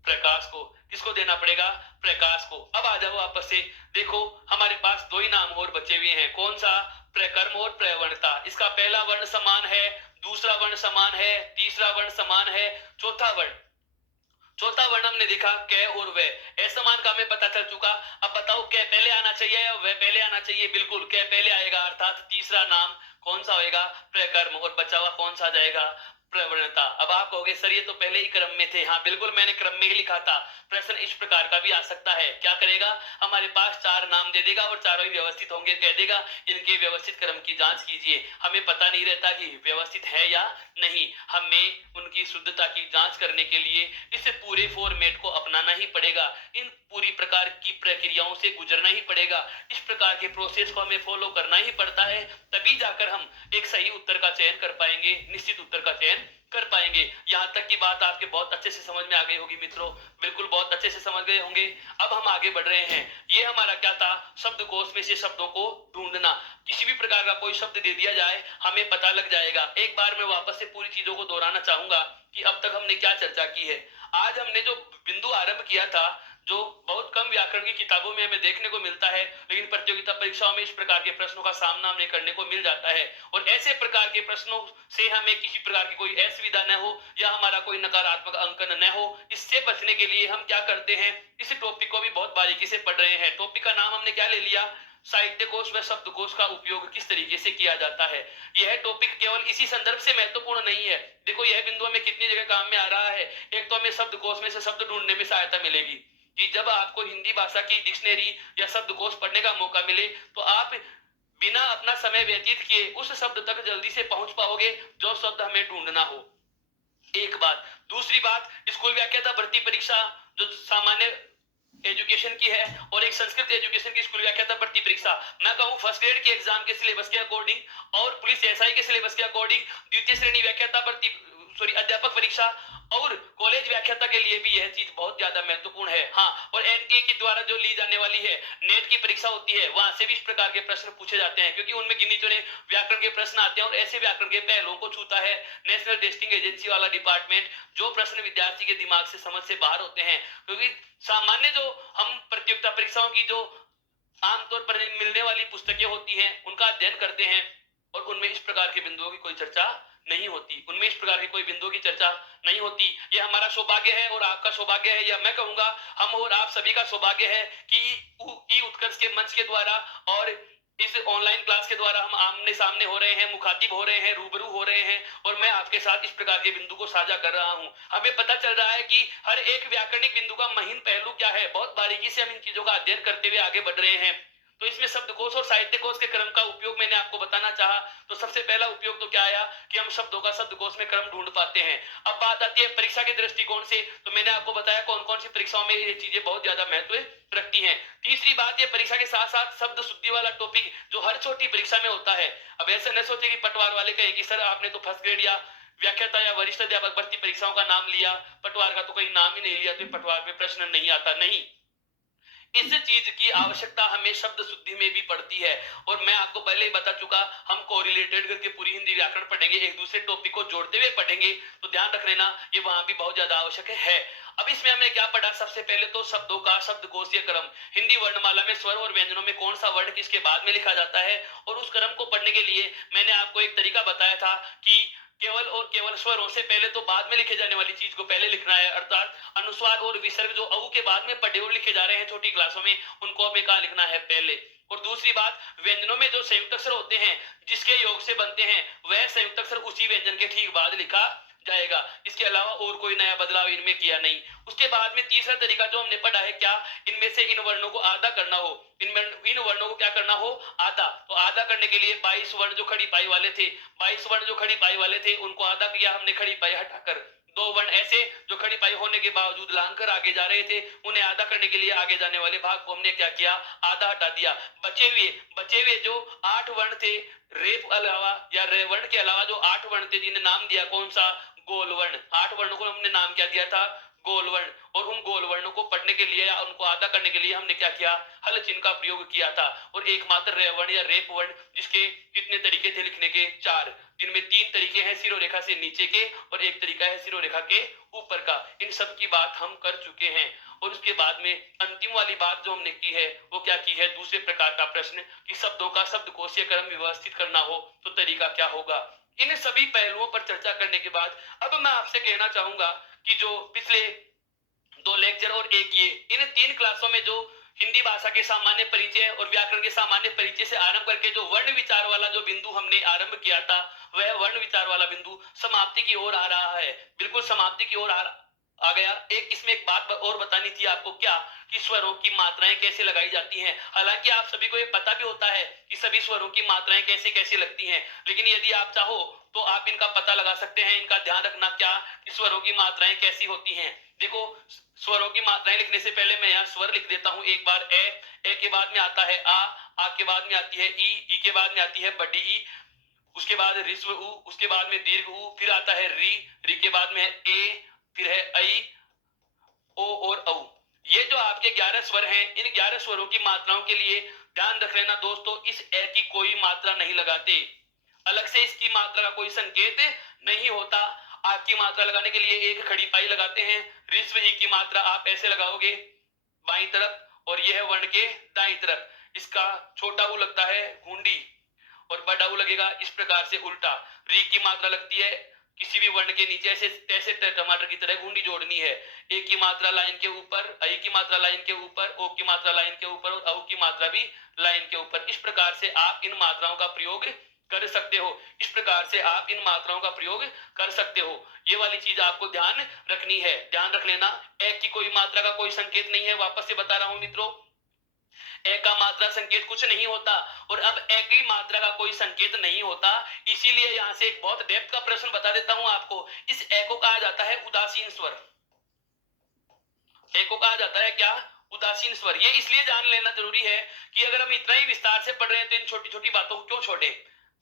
प्रकाश को। किसको देना पड़ेगा, प्रकाश को। अब आ जाओ वापस से, देखो हमारे पास 2 ही नाम और बचे हुए हैं, कौन सा, प्रकर्म और प्रवणता। इसका पहला वर्ण समान है, दूसरा वर्ण समान है, तीसरा वर्ण समान है, चौथा वर्ण, चौथा वर्ण हमने देखा कै और वे, असमान का हमें पता चल चुका। अब बताओ कै पहले आना चाहिए या वे पहले आना चाहिए, बिल्कुल कै पहले आएगा, अर्थात तीसरा नाम कौन सा होएगा, प्रकर्म, और बचा हुआ कौन सा जाएगा, प्रवणता। अब आप कहोगे सर ये तो पहले ही क्रम में थे, हाँ बिल्कुल मैंने क्रम में ही लिखा था। प्रश्न इस प्रकार का भी आ सकता है, क्या करेगा, हमारे पास 4 नाम दे देगा और चारों ही व्यवस्थित होंगे, कह देगा इनके व्यवस्थित क्रम की जांच कीजिए। हमें पता नहीं रहता कि व्यवस्थित है या नहीं, हमें उनकी शुद्धता की जांच करने के लिए इस पूरे फॉर्मेट को अपनाना ही पड़ेगा, इन पूरी प्रकार की प्रक्रियाओं से गुजरना ही पड़ेगा, इस प्रकार के प्रोसेस को हमें फॉलो करना ही पड़ता है, तभी जाकर हम एक सही उत्तर का चयन कर पाएंगे, निश्चित उत्तर का चयन कर पाएंगे। यहां तक की बात आपके बहुत अच्छे से समझ में आ गई होगी मित्रों, बिल्कुल बहुत अच्छे से समझ गए होंगे। अब हम आगे बढ़ रहे हैं, ये हमारा क्या था, शब्दकोश में से शब्दों को ढूंढना। किसी भी प्रकार का कोई शब्द दे दिया जाए हमें पता लग जाएगा। एक बार मैं वापस से पूरी चीजों को दोहराना चाहूंगा कि अब तक हमने क्या चर्चा की है। आज हमने जो बिंदु आरंभ किया था, जो बहुत कम व्याकरण की किताबों में हमें देखने को मिलता है, लेकिन प्रतियोगिता परीक्षाओं में इस प्रकार के प्रश्नों का सामना हमें करने को मिल जाता है। और ऐसे प्रकार के प्रश्नों से हमें किसी प्रकार की कोई असुविधा न हो या हमारा कोई नकारात्मक अंकन न हो, इससे बचने के लिए हम क्या करते हैं, इस टॉपिक को भी बहुत बारीकी से पढ़ रहे हैं। टॉपिक का नाम हमने क्या ले लिया, साहित्य कोश व शब्दकोश का उपयोग किस तरीके से किया जाता है। यह टॉपिक केवल इसी संदर्भ से महत्वपूर्ण नहीं है। देखो यह बिंदु हमें कितनी जगह काम में आ रहा है। एक तो हमें शब्दकोश में से शब्द ढूंढने में सहायता मिलेगी कि जब आपको हिंदी भाषा की डिक्शनरी या शब्दकोश पढ़ने का मौका मिले तो आप बिना अपना समय व्यतीत किए उस शब्द तक जल्दी से पहुंच पाओगे जो शब्द हमें ढूंढना हो। एक बात। दूसरी बात, स्कूल व्याख्याता भर्ती परीक्षा जो सामान्य एजुकेशन की है और एक संस्कृत एजुकेशन की स्कूल व्याख्याता भर्ती परीक्षा, मैं कहूं फर्स्ट ग्रेड के एग्जाम के सिलेबस के अकॉर्डिंग और पुलिस एसआई के सिलेबस के अकॉर्डिंग द्वितीय श्रेणी व्याख्याता भर्ती अध्यापक परीक्षा और कॉलेज व्याख्याता के लिए भी यह चीज बहुत ज्यादा महत्वपूर्ण है। हाँ, और एनटीए के द्वारा जो ली जाने वाली है नेट की परीक्षा होती है, वहां से भी इस प्रकार के प्रश्न पूछे जाते हैं, क्योंकि उनमें गिनी चुने व्याकरण के प्रश्न आते हैं और ऐसे व्याकरण के पहलुओं को छूता है नेशनल टेस्टिंग एजेंसी वाला डिपार्टमेंट, जो प्रश्न विद्यार्थी के दिमाग से समझ से बाहर होते हैं। क्योंकि सामान्य जो हम प्रतियोगिता परीक्षाओं की जो आमतौर पर मिलने वाली पुस्तकें होती हैं उनका अध्ययन करते हैं और उनमें इस प्रकार के बिंदुओं की कोई चर्चा नहीं होती, उनमें इस प्रकार की कोई बिंदुओं की चर्चा नहीं होती। ये हमारा सौभाग्य है और आपका सौभाग्य है, या मैं कहूंगा हम और आप सभी का सौभाग्य है कि उत्कर्ष के मंच के द्वारा और इस ऑनलाइन क्लास के द्वारा हम आमने सामने हो रहे हैं, मुखातिब हो रहे हैं, रूबरू हो रहे हैं और मैं आपके साथ इस प्रकार के बिंदु को साझा कर रहा हूं। हमें पता चल रहा है कि हर एक व्याकरणिक बिंदु का महीन पहलू क्या है, बहुत बारीकी से हम इन चीजों का अध्ययन करते हुए आगे बढ़ रहे हैं। तो इसमें शब्दकोश और साहित्य कोश के क्रम का उपयोग मैंने आपको बताना चाहा। तो सबसे पहला उपयोग तो क्या आया कि हम शब्दों का शब्दकोश में क्रम ढूंढ पाते हैं। अब बात आती है परीक्षा के दृष्टिकोण से, तो मैंने आपको बताया कौन कौन सी परीक्षाओं में ये चीजें बहुत ज्यादा महत्व रखती हैं। तीसरी बात, ये परीक्षा के साथ साथ शब्द शुद्धि वाला टॉपिक जो हर छोटी परीक्षा में होता है। अब ऐसा न सोचे कि पटवार वाले कहें कि सर आपने तो फर्स्ट ग्रेड या व्याख्याता या वरिष्ठ अध्यापक भर्ती परीक्षाओं का नाम लिया, पटवार का तो कहीं नाम ही नहीं लिया, तो पटवार में प्रश्न नहीं आता। नहीं, इस चीज की आवश्यकता हमें शब्द शुद्धि में भी पड़ती है और मैं आपको पहले ही बता चुका, हम कोरिलेटेड करके पूरी हिंदी व्याकरण पढ़ेंगे, एक दूसरे टॉपिक को जोड़ते हुए पढ़ेंगे, तो ध्यान रख लेना ये वहां भी बहुत ज्यादा आवश्यक है। अब इसमें हमने क्या पढ़ा, सबसे पहले तो शब्दों का शब्दकोशीय क्रम, हिंदी वर्णमाला में स्वर और व्यंजनों में कौन सा वर्ण किसके बाद में लिखा जाता है, और उस क्रम को पढ़ने के लिए मैंने आपको एक तरीका बताया था कि केवल और केवल स्वरों से पहले तो बाद में लिखे जाने वाली चीज को पहले लिखना है, अर्थात अनुस्वार और विसर्ग जो अऊ के बाद में पढ़े और लिखे जा रहे हैं छोटी क्लासों में, उनको हमें कहा लिखना है पहले। और दूसरी बात, व्यंजनों में जो संयुक्त अक्षर होते हैं जिसके योग से बनते हैं, वह संयुक्त अक्षर उसी व्यंजन के ठीक बाद लिखा जाएगा, इसके अलावा और कोई नया बदलाव इनमें किया नहीं। उसके बाद में तीसरा तरीका जो हमने पढ़ा है, क्या इनमें से इन वर्णों को आधा करना हो, इन वर्णों को क्या करना हो, आधा। तो आधा करने के लिए 22 वर्ण जो खड़ी पाई वाले थे, 22 वर्ण जो खड़ी पाई वाले थे उनको आधा किया हमने खड़ी पाई हटाकर। दो वर्ण ऐसे जो खड़ी पाई होने के बावजूद लांघकर आगे जा रहे थे, उन्हें आधा करने के लिए आगे जाने वाले भाग को हमने क्या किया, आधा हटा दिया। बचे हुए जो 8 वर्ण थे, रेप अलावा या रे वर्ण के अलावा जो 8 वर्ण थे, जिन्हें नाम दिया कौन सा, गोल वर्ण। 8 वर्णों को हमने नाम क्या दिया था, गोल वर्ण। और उन गोल वर्णों को पढ़ने के लिए या उनको आधा करने के लिए हमने क्या किया, हल चिन्ह का प्रयोग किया था। और एकमात्र रे वर्ण या रेप वर्ण, जिसके कितने तरीके थे लिखने के, 4, जिनमें 3 तरीके हैं सिरोरेखा से नीचे के और एक तरीका है सिरोरेखा के ऊपर का। इन सब की बात हम कर चुके हैं। और उसके बाद में अंतिम वाली बात जो हमने की है वो क्या की है, दूसरे प्रकार का प्रश्न कि शब्दों का शब्दकोशीय क्रम व्यवस्थित करना हो तो तरीका क्या होगा। इन सभी पहलुओं पर चर्चा करने के बाद अब मैं आपसे कहना चाहूंगा कि जो पिछले 2 लेक्चर और एक ये, इन 3 क्लासों में जो हिंदी भाषा के सामान्य परिचय और व्याकरण के सामान्य परिचय से आरंभ करके जो वर्ण विचार वाला जो बिंदु हमने आरंभ किया था, वह वर्ण विचार वाला बिंदु समाप्ति की ओर आ रहा है, बिल्कुल समाप्ति की ओर आ गया। एक इसमें एक बात और बतानी थी आपको, क्या कि स्वरों की मात्राएं कैसे लगाई जाती हैं। हालांकि आप सभी को ये पता भी होता है कि सभी स्वरों की मात्राएं कैसे कैसे लगती हैं, लेकिन यदि आप चाहो तो आप इनका पता लगा सकते हैं। इनका ध्यान रखना क्या कि स्वरों की मात्राएं कैसी होती हैं। देखो, स्वरों की मात्राएं लिखने से पहले मैं यहाँ स्वर लिख देता हूं एक बार। ए के बाद में आता है आ के बाद में आती है ई के बाद में आती है बड़ी ई, उसके बाद रिस्व उ, उसके बाद में दीर्घ उ, फिर आता है री के बाद में है ए, फिर है ऐ, ओ और औ। ये जो आपके 11 स्वर हैं, इन 11 स्वरों की मात्राओं के लिए ध्यान रख लेना दोस्तों, इस ए की कोई मात्रा नहीं लगाते, अलग से इसकी मात्रा का कोई संकेत नहीं होता। आपकी मात्रा लगाने के लिए एक खड़ी पाई लगाते हैं। रिस्व ई की मात्रा आप ऐसे लगाओगे, बाईं तरफ और यह है वर्ण के दाईं तरफ। इसका छोटा ऊ लगता है घुंडी और बड़ा ऊ लगेगा इस प्रकार से उल्टा। री की मात्रा लगती है किसी भी वर्ण के नीचे ऐसे तैसे टमाटर की तरह घुंडी जोड़नी है। ए की मात्रा लाइन के ऊपर, आई की मात्रा लाइन के ऊपर, ओ की मात्रा लाइन के ऊपर और औ की मात्रा भी लाइन के ऊपर। इस प्रकार से आप इन मात्राओं का प्रयोग कर सकते हो। इस प्रकार से आप इन मात्राओं का प्रयोग कर सकते हो। ये वाली चीज आपको ध्यान रखनी है, ध्यान रख लेना। ए की कोई मात्रा का कोई संकेत नहीं है, वापस से बता रहा हूं मित्रों। ए का मात्रा संकेत कुछ नहीं होता और अब ए की मात्रा का कोई संकेत नहीं होता, इसीलिए यहां से एक बहुत डेप्थ का प्रश्न बता देता हूं आपको। इस ए को कहा जाता है उदासीन स्वर। ए को कहा जाता है क्या? उदासीन स्वर। ये इसलिए जान लेना जरूरी है कि अगर हम इतना ही विस्तार से पढ़ रहे हैं तो इन छोटी छोटी बातों को क्यों छोड़े।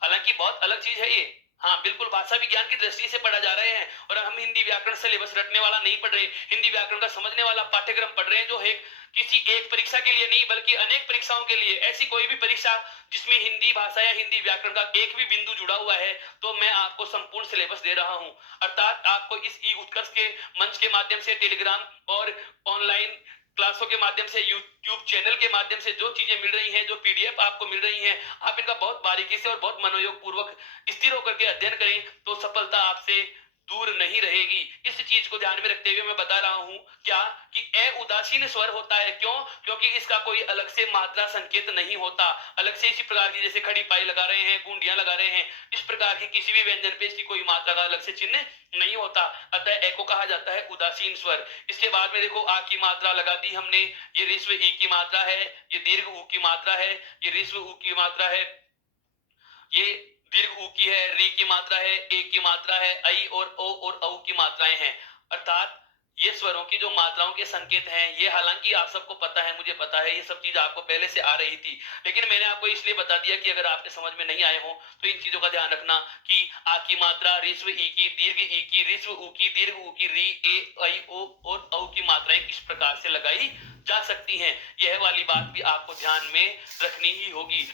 हालांकि बहुत अलग चीज है ये, हाँ बिल्कुल भाषा विज्ञान की दृष्टि से पढ़ा जा रहे हैं और हम हिंदी व्याकरण सिलेबस रटने वाला नहीं पढ़ रहे, हिंदी व्याकरण का समझने वाला पाठ्यक्रम पढ़ रहे हैं जो है किसी एक परीक्षा के लिए नहीं बल्कि अनेक परीक्षाओं के लिए। ऐसी कोई भी परीक्षा जिसमें हिंदी भाषा या हिंदी व्याकरण का एक भी बिंदु जुड़ा हुआ है तो मैं आपको संपूर्ण सिलेबस दे रहा हूं। अर्थात आपको इस ई उत्कर्ष के मंच के माध्यम से, टेलीग्राम और ऑनलाइन क्लासों के माध्यम से, यूट्यूब चैनल के माध्यम से जो चीजें मिल रही हैं, जो पीडीएफ आपको मिल रही हैं, आप इनका बहुत बारीकी से और बहुत मनोयोग पूर्वक स्थिर होकर के अध्ययन करें तो सफलता आपसे दूर नहीं रहेगी। इस चीज को ध्यान में रखते हुए मैं बता रहा हूं क्या कि ए उदासीन स्वर होता है। क्यों? क्योंकि इसका कोई अलग से मात्रा संकेत नहीं होता। अलग से इसी प्रकार की जैसे खड़ी पाई लगा रहे हैं, गुंडियां लगा रहे हैं, इस प्रकार की किसी भी व्यंजन पे इसकी कोई मात्रा का अलग से चिन्ह नहीं होता। अतः ए को कहा जाता है उदासीन स्वर। इसके बाद में देखो आ की मात्रा लगा दी हमने, ये ऋस्व ई की मात्रा है, ये दीर्घ ऊ की मात्रा है, ये ऋस्व ऊ की मात्रा है, ये दीर्घ ऊ की है, री की मात्रा है, ए की मात्रा है, आई और ओ और औ की मात्राएं हैं। अर्थात ये स्वरों की जो मात्राओं के संकेत हैं, ये हालांकि आप सबको पता है, मुझे पता है, ये सब चीज आपको पहले से आ रही थी, लेकिन मैंने आपको इसलिए बता दिया कि अगर आपके समझ में नहीं आए हो तो इन चीजों का ध्यान रखना कि आ की मात्रा ऋस्व ई की, दीर्घ ई की, ऋस्व ऊ की, दीर्घ ऊ की, री, ए, आई, ओ और औ की मात्राएं किस प्रकार से लगाई जा सकती हैं, यह वाली बात भी आपको ध्यान में रखनी ही होगी।